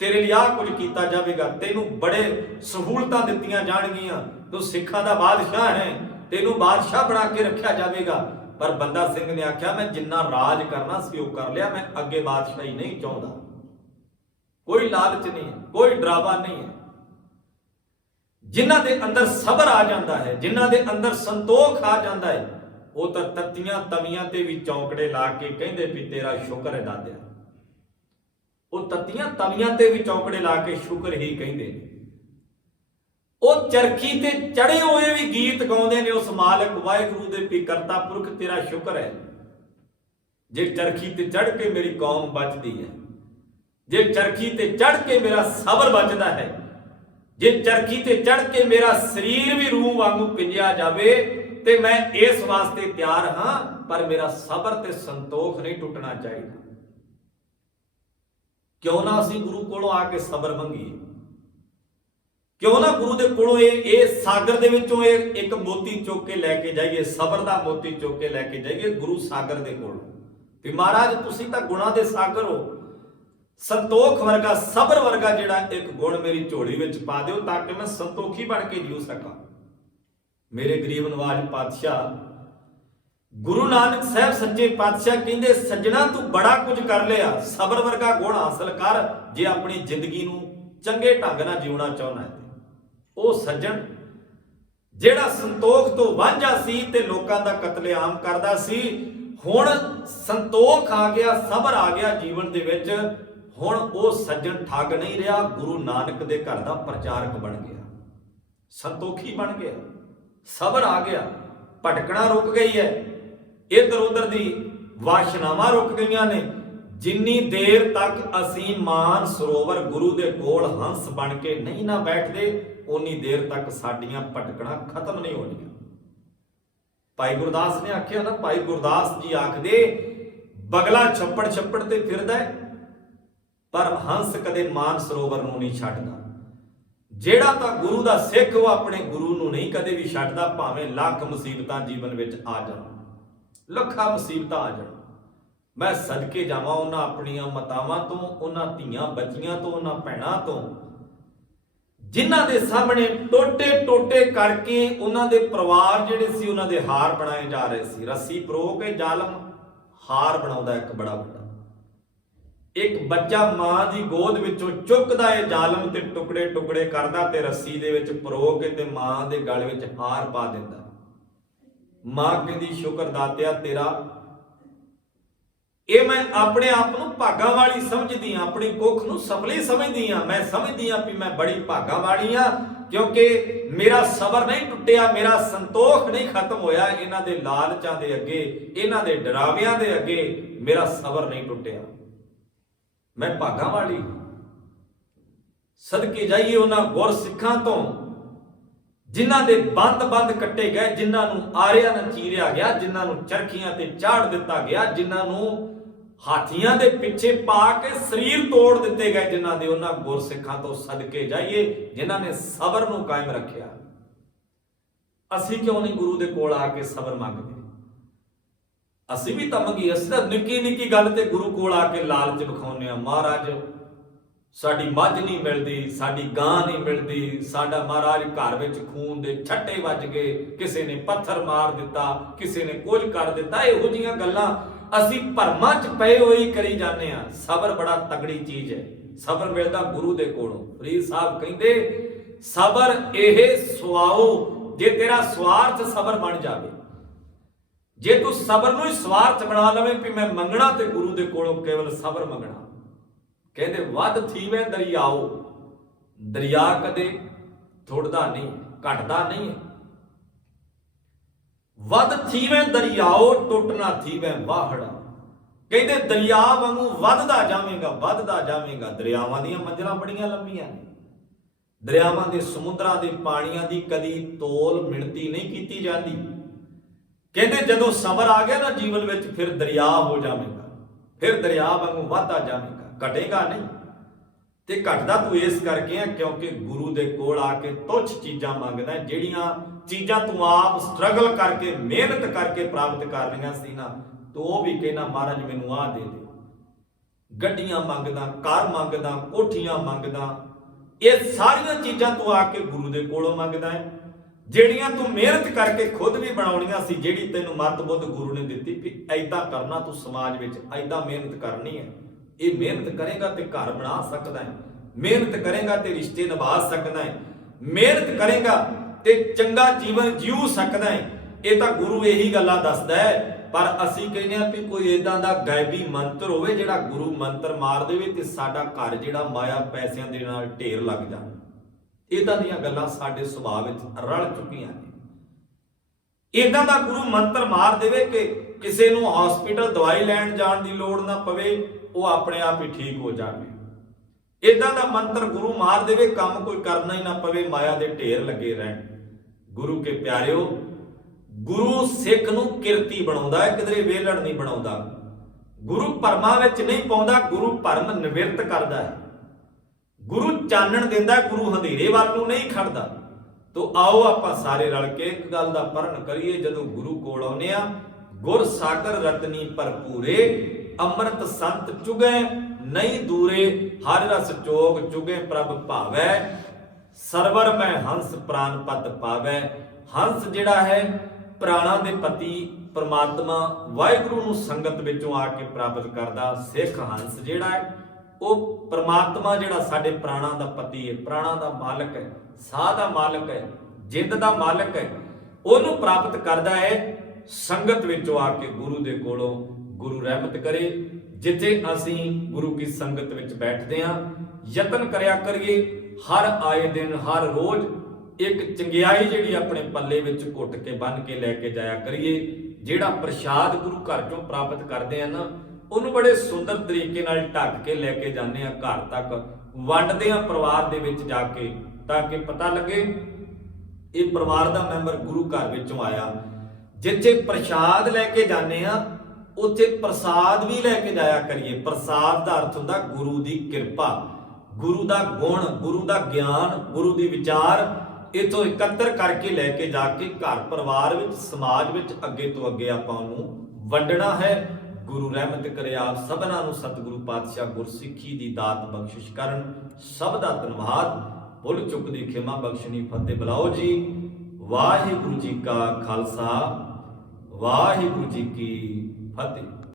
ਤੇਰੇ ਲਈ ਆਹ ਕੁਝ ਕੀਤਾ ਜਾਵੇਗਾ, ਤੈਨੂੰ ਬੜੇ ਸਹੂਲਤਾਂ ਦਿੱਤੀਆਂ ਜਾਣਗੀਆਂ, ਤੂੰ ਸਿੱਖਾਂ ਦਾ ਬਾਦਸ਼ਾਹ ਹੈ, ਤੈਨੂੰ ਬਾਦਸ਼ਾਹ ਬਣਾ ਕੇ ਰੱਖਿਆ ਜਾਵੇਗਾ। ਪਰ ਬੰਦਾ ਸਿੰਘ ਨੇ ਆਖਿਆ ਮੈਂ ਜਿੰਨਾ ਰਾਜ ਕਰਨਾ ਸੀ ਉਹ ਕਰ ਲਿਆ, ਮੈਂ ਅੱਗੇ ਬਾਦਸ਼ਾਹੀ ਨਹੀਂ ਚਾਹੁੰਦਾ। ਕੋਈ ਲਾਲਚ ਨਹੀਂ ਹੈ, ਕੋਈ ਡਰਾਵਾ ਨਹੀਂ ਹੈ। ਜਿਨ੍ਹਾਂ ਦੇ ਅੰਦਰ ਸਬਰ ਆ ਜਾਂਦਾ ਹੈ, ਜਿਨ੍ਹਾਂ ਦੇ ਅੰਦਰ ਸੰਤੋਖ ਆ ਜਾਂਦਾ ਹੈ, ਉਹ ਤਾਂ ਤੱਤੀਆਂ ਤਵੀਆਂ ਤੇ ਵੀ ਚੌਂਕੜੇ ਲਾ ਕੇ ਕਹਿੰਦੇ ਵੀ ਤੇਰਾ ਸ਼ੁਕਰ ਹੈ ਦਾਦਿਆ। ਉਹ ਤੱਤੀਆਂ ਤਵੀਆਂ ਤੇ ਵੀ ਚੌਂਕੜੇ ਲਾ ਕੇ ਸ਼ੁਕਰ ਹੀ ਕਹਿੰਦੇ ਨੇ। ਉਹ ਚਰਖੀ ਤੇ ਚੜੇ ਹੋਏ ਵੀ ਗੀਤ ਗਾਉਂਦੇ ਨੇ ਉਸ ਮਾਲਕ ਵਾਹਿਗੁਰੂ ਦੇ ਵੀ ਕਰਤਾ ਪੁਰਖ ਤੇਰਾ ਸ਼ੁਕਰ ਹੈ, ਜੇ ਚਰਖੀ ਤੇ ਚੜ ਕੇ ਮੇਰੀ ਕੌਮ ਬਚਦੀ ਹੈ, ਜੇ ਚਰਖੀ ਤੇ ਚੜ ਕੇ ਮੇਰਾ ਸਬਰ ਬਚਦਾ ਹੈ, ਜੇ ਚਰਖੀ ਤੇ ਚੜ ਕੇ ਮੇਰਾ ਸਰੀਰ ਵੀ ਰੂਹ ਵਾਂਗੂ ਪਿੰਜਿਆ ਜਾਵੇ ਤੇ ਮੈਂ ਇਸ ਵਾਸਤੇ ਤਿਆਰ ਹਾਂ, ਪਰ ਮੇਰਾ ਸਬਰ ਤੇ ਸੰਤੋਖ ਨਹੀਂ ਟੁੱਟਣਾ ਚਾਹੀਦਾ। ਕਿਉਂ ਨਾ ਅਸੀਂ ਗੁਰੂ ਕੋਲੋਂ ਆ ਕੇ ਸਬਰ ਮੰਗੀਏ, ਕਿਉਂ ਨਾ ਗੁਰੂ ਦੇ ਕੋਲੋਂ ਇਹ ਸਾਗਰ ਦੇ ਵਿੱਚੋਂ ਇੱਕ ਮੋਤੀ ਚੁੱਕ ਕੇ ਲੈ ਕੇ ਜਾਈਏ, ਸਬਰ ਦਾ ਮੋਤੀ ਚੁੱਕ ਕੇ ਲੈ ਕੇ ਜਾਈਏ ਗੁਰੂ ਸਾਗਰ ਦੇ ਕੋਲ ਵੀ ਮਹਾਰਾਜ ਤੁਸੀਂ ਤਾਂ ਗੁਣਾਂ ਦੇ ਸਾਗਰ ਹੋ, ਸੰਤੋਖ ਵਰਗਾ ਸਬਰ ਵਰਗਾ ਜਿਹੜਾ ਇੱਕ ਗੁਣ ਮੇਰੀ ਝੋਲੀ ਵਿੱਚ ਪਾ ਦਿਓ ਤਾਂ ਕਿ ਮੈਂ ਸੰਤੋਖੀ ਬਣ ਕੇ ਜੀਉ ਸਕਾਂ। ਮੇਰੇ ਗਰੀਬ ਨਵਾਜ ਪਾਤਸ਼ਾਹ ਗੁਰੂ ਨਾਨਕ ਸਾਹਿਬ ਸੱਚੇ ਪਾਤਸ਼ਾਹ ਕਹਿੰਦੇ ਸੱਜਣਾ ਤੂੰ ਬੜਾ ਕੁਝ ਕਰ ਲਿਆ, ਸਬਰ ਵਰਗਾ ਗੁਣ ਹਾਸਲ ਕਰ ਜੇ ਆਪਣੀ ਜ਼ਿੰਦਗੀ ਨੂੰ ਚੰਗੇ ਢੰਗ ਨਾਲ ਜਿਉਣਾ ਚਾਹੁੰਦਾ ਹੈ। ਉਹ ਸੱਜਣ ਜਿਹੜਾ ਸੰਤੋਖ ਤੋਂ ਵਾਂਝਾ ਸੀ ਤੇ ਲੋਕਾਂ ਦਾ ਕਤਲੇਆਮ ਕਰਦਾ ਸੀ, ਹੁਣ ਸੰਤੋਖ ਆ ਗਿਆ, ਸਬਰ ਆ ਗਿਆ ਜੀਵਨ ਦੇ ਵਿੱਚ। ਹੁਣ ਉਹ ਸੱਜਣ ਠੱਗ ਨਹੀਂ ਰਿਹਾ, ਗੁਰੂ ਨਾਨਕ ਦੇ ਘਰ ਦਾ ਪ੍ਰਚਾਰਕ ਬਣ ਗਿਆ, ਸੰਤੋਖੀ ਬਣ ਗਿਆ, ਸਬਰ ਆ ਗਿਆ, ਭਟਕਣਾ ਰੁਕ ਗਈ ਹੈ, ਇੱਧਰ ਉੱਧਰ ਦੀ ਵਾਸ਼ਨਾਵਾਂ ਰੁਕ ਗਈਆਂ ਨੇ। ਜਿੰਨੀ ਦੇਰ ਤੱਕ ਅਸੀਂ ਮਾਨ ਸਰੋਵਰ ਗੁਰੂ ਦੇ ਕੋਲ ਹੰਸ ਬਣ ਕੇ ਨਹੀਂ ਨਾ ਬੈਠਦੇ, ਉਨੀ ਦੇਰ ਤੱਕ ਸਾਡੀਆਂ ਭਟਕਣਾ ਖਤਮ ਨਹੀਂ ਹੋਣੀਆਂ। ਭਾਈ ਗੁਰਦਾਸ ਨੇ ਆਖਿਆ ਨਾ, ਭਾਈ ਗੁਰਦਾਸ ਜੀ ਆਖਦੇ ਬਗਲਾ ਛੱਪੜ ਛੱਪੜ ਤੇ ਫਿਰਦਾ ਪਰ ਹੰਸ ਕਦੇ ਮਾਨ ਸਰੋਵਰ ਨੂੰ ਨਹੀਂ ਛੱਡਦਾ। ਜਿਹੜਾ ਤਾਂ ਗੁਰੂ ਦਾ ਸਿੱਖ ਉਹ ਆਪਣੇ ਗੁਰੂ ਨੂੰ ਨਹੀਂ ਕਦੇ ਵੀ ਛੱਡਦਾ, ਭਾਵੇਂ ਲੱਖ ਮੁਸੀਬਤਾਂ ਜੀਵਨ ਵਿੱਚ ਆ ਜਾਣ, ਲੱਖਾਂ ਮੁਸੀਬਤਾਂ ਆ ਜਾਣ। ਮੈਂ ਸਦਕੇ ਜਾਵਾਂ ਉਹਨਾਂ ਆਪਣੀਆਂ ਮਾਤਾਵਾਂ ਤੋਂ, ਉਹਨਾਂ ਧੀਆਂ ਬੱਚੀਆਂ ਤੋਂ, ਉਹਨਾਂ ਭੈਣਾਂ ਤੋਂ ਜਿਨ੍ਹਾਂ ਦੇ ਸਾਹਮਣੇ ਟੋਟੇ ਟੋਟੇ ਕਰਕੇ ਉਹਨਾਂ ਦੇ ਪਰਿਵਾਰ ਜਿਹੜੇ ਸੀ ਉਹਨਾਂ ਦੇ ਹਾਰ ਬਣਾਏ ਜਾ ਰਹੇ ਸੀ। ਰੱਸੀ ਪਰੋ ਕੇ ਜ਼ਾਲਮ ਹਾਰ ਬਣਾਉਂਦਾ ਇੱਕ ਬੜਾ ਵੱਡਾ। ਇੱਕ ਬੱਚਾ ਮਾਂ ਦੀ ਗੋਦ ਵਿੱਚੋਂ ਚੁੱਕਦਾ ਹੈ ਜ਼ਾਲਮ ਤੇ ਟੁਕੜੇ ਟੁਕੜੇ ਕਰਦਾ ਤੇ ਰੱਸੀ ਦੇ ਵਿੱਚ ਪਰੋ ਕੇ ਤੇ ਮਾਂ ਦੇ ਗਲ ਵਿੱਚ ਹਾਰ ਪਾ ਦਿੰਦਾ। ਮਾਂ ਕਹਿੰਦੀ ਸ਼ੁਕਰ ਦਾਤਿਆ ਤੇਰਾ, ਇਹ ਮੈਂ ਆਪਣੇ ਆਪ ਨੂੰ ਭਾਗਾਂ ਵਾਲੀ ਸਮਝਦੀ ਹਾਂ, ਆਪਣੀ ਕੁੱਖ ਨੂੰ ਸਫਲੀ ਸਮਝਦੀ ਹਾਂ। ਮੈਂ ਸਮਝਦੀ ਹਾਂ ਵੀ ਮੈਂ ਬੜੀ ਭਾਗਾਂ ਵਾਲੀ ਹਾਂ ਕਿਉਂਕਿ ਮੇਰਾ ਸਬਰ ਨਹੀਂ ਟੁੱਟਿਆ, ਮੇਰਾ ਸੰਤੋਖ ਨਹੀਂ ਖਤਮ ਹੋਇਆ। ਇਹਨਾਂ ਦੇ ਲਾਲਚਾਂ ਦੇ ਅੱਗੇ, ਇਹਨਾਂ ਦੇ ਡਰਾਵਿਆਂ ਦੇ ਅੱਗੇ ਮੇਰਾ ਸਬਰ ਨਹੀਂ ਟੁੱਟਿਆ। ਮੈਂ ਭਾਗਾਂ ਵਾਲੀ। ਸਦਕੇ ਜਾਈਏ ਉਹਨਾਂ ਗੁਰਸਿੱਖਾਂ ਤੋਂ ਜਿਨ੍ਹਾਂ ਦੇ ਬੰਦ ਕੱਟੇ ਗਏ, ਜਿਨ੍ਹਾਂ ਨੂੰ ਆਰਿਆਂ ਨਾਲ ਚੀਰਿਆ ਗਿਆ, ਜਿਨ੍ਹਾਂ ਨੂੰ ਚਰਖੀਆਂ ਤੇ ਚਾੜ ਦਿੱਤਾ ਗਿਆ, ਜਿਨ੍ਹਾਂ ਨੂੰ ਹਾਥੀਆਂ ਦੇ ਪਿੱਛੇ ਪਾ ਕੇ ਸਰੀਰ ਤੋੜ ਦਿੱਤੇ ਗਏ, ਜਿਨ੍ਹਾਂ ਦੇ ਉਹਨਾਂ ਗੁਰਸਿੱਖਾਂ ਤੋਂ ਸਦਕੇ ਜਾਈਏ ਜਿਨ੍ਹਾਂ ਨੇ ਸਬਰ ਨੂੰ ਕਾਇਮ ਰੱਖਿਆ। ਅਸੀਂ ਕਿਉਂ ਨਹੀਂ ਗੁਰੂ ਦੇ ਕੋਲ ਆ ਕੇ ਸਬਰ ਮੰਗਦੇ? ਅਸੀਂ ਵੀ ਤਾਂ ਮੰਗੀ, ਅਸੀਂ ਤਾਂ ਨਿੱਕੀ ਨਿੱਕੀ ਗੱਲ ਤੇ ਗੁਰੂ ਕੋਲ ਆ ਕੇ ਲਾਲਚ ਵਿਖਾਉਂਦੇ ਆ। ਮਹਾਰਾਜ ਸਾਡੀ ਮੱਝ ਨਹੀਂ ਮਿਲਦੀ, ਸਾਡੀ ਗਾਂ ਨਹੀਂ ਮਿਲਦੀ, ਸਾਡਾ ਮਹਾਰਾਜ ਘਰ ਵਿੱਚ ਖੂਨ ਦੇ ਛੱਟੇ ਵੱਜ ਗਏ, ਕਿਸੇ ਨੇ ਪੱਥਰ ਮਾਰ ਦਿੱਤਾ, ਕਿਸੇ ਨੇ ਕੁਝ ਕਰ ਦਿੱਤਾ। ਇਹੋ ਜਿਹੀਆਂ ਗੱਲਾਂ ਅਸੀਂ ਭਰਮਾਂ 'ਚ ਪਏ ਹੋਏ ਕਰੀ ਜਾਂਦੇ ਆ। ਸਬਰ ਬੜਾ ਤਗੜੀ ਚੀਜ਼ ਹੈ, ਸਬਰ ਮਿਲਦਾ ਗੁਰੂ ਦੇ ਕੋਲੋਂ। ਫਰੀਦ ਸਾਹਿਬ ਕਹਿੰਦੇ ਸਬਰ ਇਹ ਸੁਆਓ, ਜੇ ਤੇਰਾ ਸਵਾਰਥ ਸਬਰ ਬਣ ਜਾਵੇ, ਜੇ ਤੂੰ ਸਬਰ ਨੂੰ ਹੀ ਸਵਾਰਥ ਬਣਾ ਲਵੇਂ ਵੀ ਮੈਂ ਮੰਗਣਾ ਤੇ ਗੁਰੂ ਦੇ ਕੋਲੋਂ ਕੇਵਲ ਸਬਰ ਮੰਗਣਾ। ਕਹਿੰਦੇ ਵੱਧ ਥੀਵੇਂ ਦਰਿਆਓ, ਦਰਿਆ ਕਦੇ ਥੋੜਦਾ ਨਹੀਂ, ਘਟਦਾ ਨਹੀਂ। ਵੱਧ ਥੀਵੇਂ ਦਰਿਆਓ, ਟੁੱਟ ਨਾ ਥੀਵੇਂ ਵਾਹੜਾ। ਕਹਿੰਦੇ ਦਰਿਆ ਵਾਂਗੂ ਵੱਧਦਾ ਜਾਵੇਂਗਾ, ਵੱਧਦਾ ਜਾਵੇਂਗਾ। ਦਰਿਆਵਾਂ ਦੀਆਂ ਮੰਜ਼ਲਾਂ ਬੜੀਆਂ ਲੰਮੀਆਂ ਨੇ, ਦਰਿਆਵਾਂ ਦੇ ਸਮੁੰਦਰਾਂ ਦੇ ਪਾਣੀਆਂ ਦੀ ਕਦੀ ਤੋਲ ਮਿਣਤੀ ਨਹੀਂ ਕੀਤੀ ਜਾਂਦੀ। ਕਹਿੰਦੇ ਜਦੋਂ ਸਬਰ ਆ ਗਿਆ ਨਾ ਜੀਵਨ ਵਿੱਚ, ਫਿਰ ਦਰਿਆ ਹੋ ਜਾਵੇਗਾ, ਫਿਰ ਦਰਿਆ ਵਾਂਗੂ ਵੱਧਦਾ ਜਾਵੇਗਾ, ਘਟੇਗਾ ਨਹੀਂ। ਤੇ ਘਟਦਾ ਤੂੰ ਇਸ ਕਰਕੇ ਆ ਕਿਉਂਕਿ ਗੁਰੂ ਦੇ ਕੋਲ ਆ ਕੇ ਤੁੱਛ ਚੀਜ਼ਾਂ ਮੰਗਦਾ ਹੈ, ਜਿਹੜੀਆਂ ਚੀਜ਼ਾਂ ਤੂੰ ਆਪ ਸਟਰਗਲ ਕਰਕੇ ਮਿਹਨਤ ਕਰਕੇ ਪ੍ਰਾਪਤ ਕਰ ਲਈਆਂ ਸੀ ਨਾ, ਤੂੰ ਉਹ ਵੀ ਕਹਿਣਾ ਮਹਾਰਾਜ ਮੈਨੂੰ ਆਹ ਦੇ ਦੇ। ਗੱਡੀਆਂ ਮੰਗਦਾ, ਘਰ ਮੰਗਦਾ, ਕੋਠੀਆਂ ਮੰਗਦਾ, ਇਹ ਸਾਰੀਆਂ ਚੀਜ਼ਾਂ ਤੂੰ ਆ ਕੇ ਗੁਰੂ ਦੇ ਕੋਲੋਂ ਮੰਗਦਾ ਹੈ, ਜਿਹੜੀਆਂ ਤੂੰ ਮਿਹਨਤ ਕਰਕੇ ਖੁਦ ਵੀ ਬਣਾਉਣੀਆਂ ਸੀ, ਜਿਹੜੀ ਤੈਨੂੰ ਮੱਤ ਬੁੱਧ ਗੁਰੂ ਨੇ ਦਿੱਤੀ ਵੀ ਐਦਾਂ ਕਰਨਾ, ਤੂੰ ਸਮਾਜ ਵਿੱਚ ਐਦਾਂ ਮਿਹਨਤ ਕਰਨੀ ਹੈ। ਇਹ ਮਿਹਨਤ ਕਰੇਗਾ ਤੇ ਘਰ ਬਣਾ ਸਕਦਾ ਹੈ, ਮਿਹਨਤ ਕਰੇਗਾ ਤੇ ਰਿਸ਼ਤੇ ਨਿਭਾ ਸਕਦਾ ਹੈ, ਮਿਹਨਤ ਕਰੇਗਾ ਤੇ ਚੰਗਾ ਜੀਵਨ ਜੀਉ ਸਕਦਾ ਹੈ। ਇਹ ਤਾਂ ਗੁਰੂ ਇਹੀ ਗੱਲਾਂ ਦੱਸਦਾ ਹੈ। ਪਰ ਅਸੀਂ ਕਹਿੰਦੇ ਆ ਵੀ ਕੋਈ ਇਦਾਂ ਦਾ ਗਾਇਬੀ ਮੰਤਰ ਹੋਵੇ ਜਿਹੜਾ ਗੁਰੂ ਮੰਤਰ ਮਾਰ ਦੇਵੇ ਤੇ ਸਾਡਾ ਘਰ ਜਿਹੜਾ ਮਾਇਆ ਪੈਸਿਆਂ ਦੇ ਨਾਲ ਢੇਰ ਲੱਗ ਜਾਵੇ। ਇਦਾਂ ਦੀਆਂ ਗੱਲਾਂ ਸਾਡੇ ਸੁਭਾਅ ਵਿੱਚ ਰਲ ਚੁੱਕੀਆਂ ਨੇ। ਇਦਾਂ ਦਾ ਗੁਰੂ ਮੰਤਰ ਮਾਰ ਦੇਵੇ ਕਿ ਕਿਸੇ ਨੂੰ ਹਸਪੀਟਲ ਦਵਾਈ ਲੈਣ ਜਾਣ ਦੀ ਲੋੜ ਨਾ ਪਵੇ, ਉਹ ਆਪਣੇ ਆਪ ਹੀ ਠੀਕ ਹੋ ਜਾਵੇ। ਇਦਾਂ ਦਾ ਮੰਤਰ ਗੁਰੂ ਮਾਰ ਦੇਵੇ ਕੰਮ ਕੋਈ ਕਰਨਾ ਹੀ ਨਾ ਪਵੇ, ਮਾਇਆ ਦੇ ਢੇਰ ਲੱਗੇ ਰਹਿਣ। ਗੁਰੂ ਕੇ ਪਿਆਰਿਓ, ਗੁਰੂ ਸਿੱਖ ਨੂੰ ਕਿਰਤੀ ਬਣਾਉਂਦਾ ਹੈ, ਕਿਧਰੇ ਵੇਲੜ ਨਹੀਂ ਬਣਾਉਂਦਾ। ਗੁਰੂ ਭਰਮਾਂ ਵਿੱਚ ਨਹੀਂ ਪਾਉਂਦਾ, ਗੁਰੂ ਭਰਮ ਨਿਵਰਤ ਕਰਦਾ ਹੈ। ਗੁਰੂ ਚਾਨਣ ਦਿੰਦਾ, ਗੁਰੂ ਹਨੇਰੇ ਵੱਲ ਨੂੰ ਨਹੀਂ ਖੜਦਾ। ਤੋ ਆਓ ਆਪਾਂ ਸਾਰੇ ਰਲ ਕੇ ਇੱਕ ਗੱਲ ਦਾ ਪਰਨ ਕਰੀਏ, ਜਦੋਂ ਗੁਰੂ ਕੋਲ ਆਉਨੇ ਆ, ਗੁਰ ਸਾਗਰ ਰਤਨੀ ਭਰਪੂਰੇ, ਅੰਮ੍ਰਿਤ ਸੰਤ ਚੁਗੈ ਨਹੀਂ ਦੂਰੇ, ਹਰਿ ਰਸ ਚੋਗ ਚੁਗੇ ਪ੍ਰਭ ਭਾਵੈ, ਸਰਵਰ ਮੈਂ ਹੰਸ ਪ੍ਰਾਨ ਪਤ ਪਾਵੈ। ਹੰਸ ਜਿਹੜਾ ਹੈ ਪ੍ਰਾਣਾਂ ਦੇ ਪਤੀ ਪ੍ਰਮਾਤਮਾ ਵਾਹਿਗੁਰੂ ਨੂੰ ਸੰਗਤ ਵਿੱਚੋਂ ਆ ਕੇ ਪ੍ਰਾਪਤ ਕਰਦਾ। ਸਿੱਖ ਹੰਸ ਜਿਹੜਾ ਹੈ ਉਹ ਪ੍ਰਮਾਤਮਾ ਜਿਹੜਾ ਸਾਡੇ ਪ੍ਰਾਣਾਂ ਦਾ ਪਤੀ ਹੈ, ਪ੍ਰਾਣਾਂ ਦਾ ਮਾਲਕ ਹੈ, ਸਾਹ ਦਾ ਮਾਲਕ ਹੈ, ਜਿੰਦ ਦਾ ਮਾਲਕ ਹੈ, ਉਹਨੂੰ ਪ੍ਰਾਪਤ ਕਰਦਾ ਹੈ ਸੰਗਤ ਵਿੱਚੋਂ ਆ ਕੇ ਗੁਰੂ ਦੇ ਕੋਲੋਂ। ਗੁਰੂ ਰਹਿਮਤ ਕਰੇ ਜਿੱਥੇ ਅਸੀਂ ਗੁਰੂ ਕੀ ਸੰਗਤ ਵਿੱਚ ਬੈਠਦੇ ਹਾਂ, ਯਤਨ ਕਰਿਆ ਕਰੀਏ ਹਰ ਆਏ ਦਿਨ ਹਰ ਰੋਜ਼ ਇੱਕ ਚੰਗਿਆਈ ਜਿਹੜੀ ਆਪਣੇ ਪੱਲੇ ਵਿੱਚ ਘੁੱਟ ਕੇ ਬੰਨ ਕੇ ਲੈ ਕੇ ਜਾਇਆ ਕਰੀਏ। ਜਿਹੜਾ ਪ੍ਰਸ਼ਾਦ ਗੁਰੂ ਘਰ ਚੋਂ ਪ੍ਰਾਪਤ ਕਰਦੇ ਆ ਨਾ, ਉਹਨੂੰ ਬੜੇ ਸੁੰਦਰ ਤਰੀਕੇ ਨਾਲ ਢੱਕ ਕੇ ਲੈ ਕੇ ਜਾਂਦੇ ਆ ਘਰ ਤੱਕ, ਵੰਡਦੇ ਆ ਪਰਿਵਾਰ ਦੇ ਵਿੱਚ ਜਾ ਕੇ, ਤਾਂ ਕਿ ਪਤਾ ਲੱਗੇ ਇਹ ਪਰਿਵਾਰ ਦਾ ਮੈਂਬਰ ਗੁਰੂ ਘਰ ਵਿੱਚੋਂ ਆਇਆ। ਜਿੱਥੇ ਪ੍ਰਸ਼ਾਦ ਲੈ ਕੇ ਜਾਂਦੇ ਆ ਉੱਥੇ ਪ੍ਰਸਾਦ ਵੀ ਲੈ ਕੇ ਜਾਇਆ ਕਰੀਏ। ਪ੍ਰਸਾਦ ਦਾ ਅਰਥ ਹੁੰਦਾ ਗੁਰੂ ਦੀ ਕਿਰਪਾ, ਗੁਰੂ ਦਾ ਗੁਣ, ਗੁਰੂ ਦਾ ਗਿਆਨ, ਗੁਰੂ ਦੀ ਵਿਚਾਰ ਇਥੋਂ ਇਕੱਤਰ ਕਰਕੇ ਲੈ ਕੇ ਜਾ ਕੇ ਘਰ ਪਰਿਵਾਰ ਵਿੱਚ ਸਮਾਜ ਵਿੱਚ ਅੱਗੇ ਤੋਂ ਅੱਗੇ ਆਪਾਂ ਉਹਨੂੰ ਵੰਡਣਾ ਹੈ। ਗੁਰੂ ਰਹਿਮਤ ਕਰੇ ਆਪ ਸਭਨਾਂ ਨੂੰ ਸਤਿਗੁਰੂ ਪਾਤਸ਼ਾਹ ਗੁਰਸਿੱਖੀ ਦੀ ਦਾਤ ਬਖਸ਼ਿਸ਼ ਕਰਨ। ਸਭ ਦਾ ਧੰਨਵਾਦ। ਭੁੱਲ ਚੁੱਕ ਦੀ ਖਿਮਾ ਬਖਸ਼ਣੀ ਫਤਿਹ ਬੁਲਾਓ ਜੀ। ਵਾਹਿਗੁਰੂ ਜੀ ਕਾ ਖਾਲਸਾ, ਵਾਹਿਗੁਰੂ ਜੀ ਕੀ ਫਤਿਹ।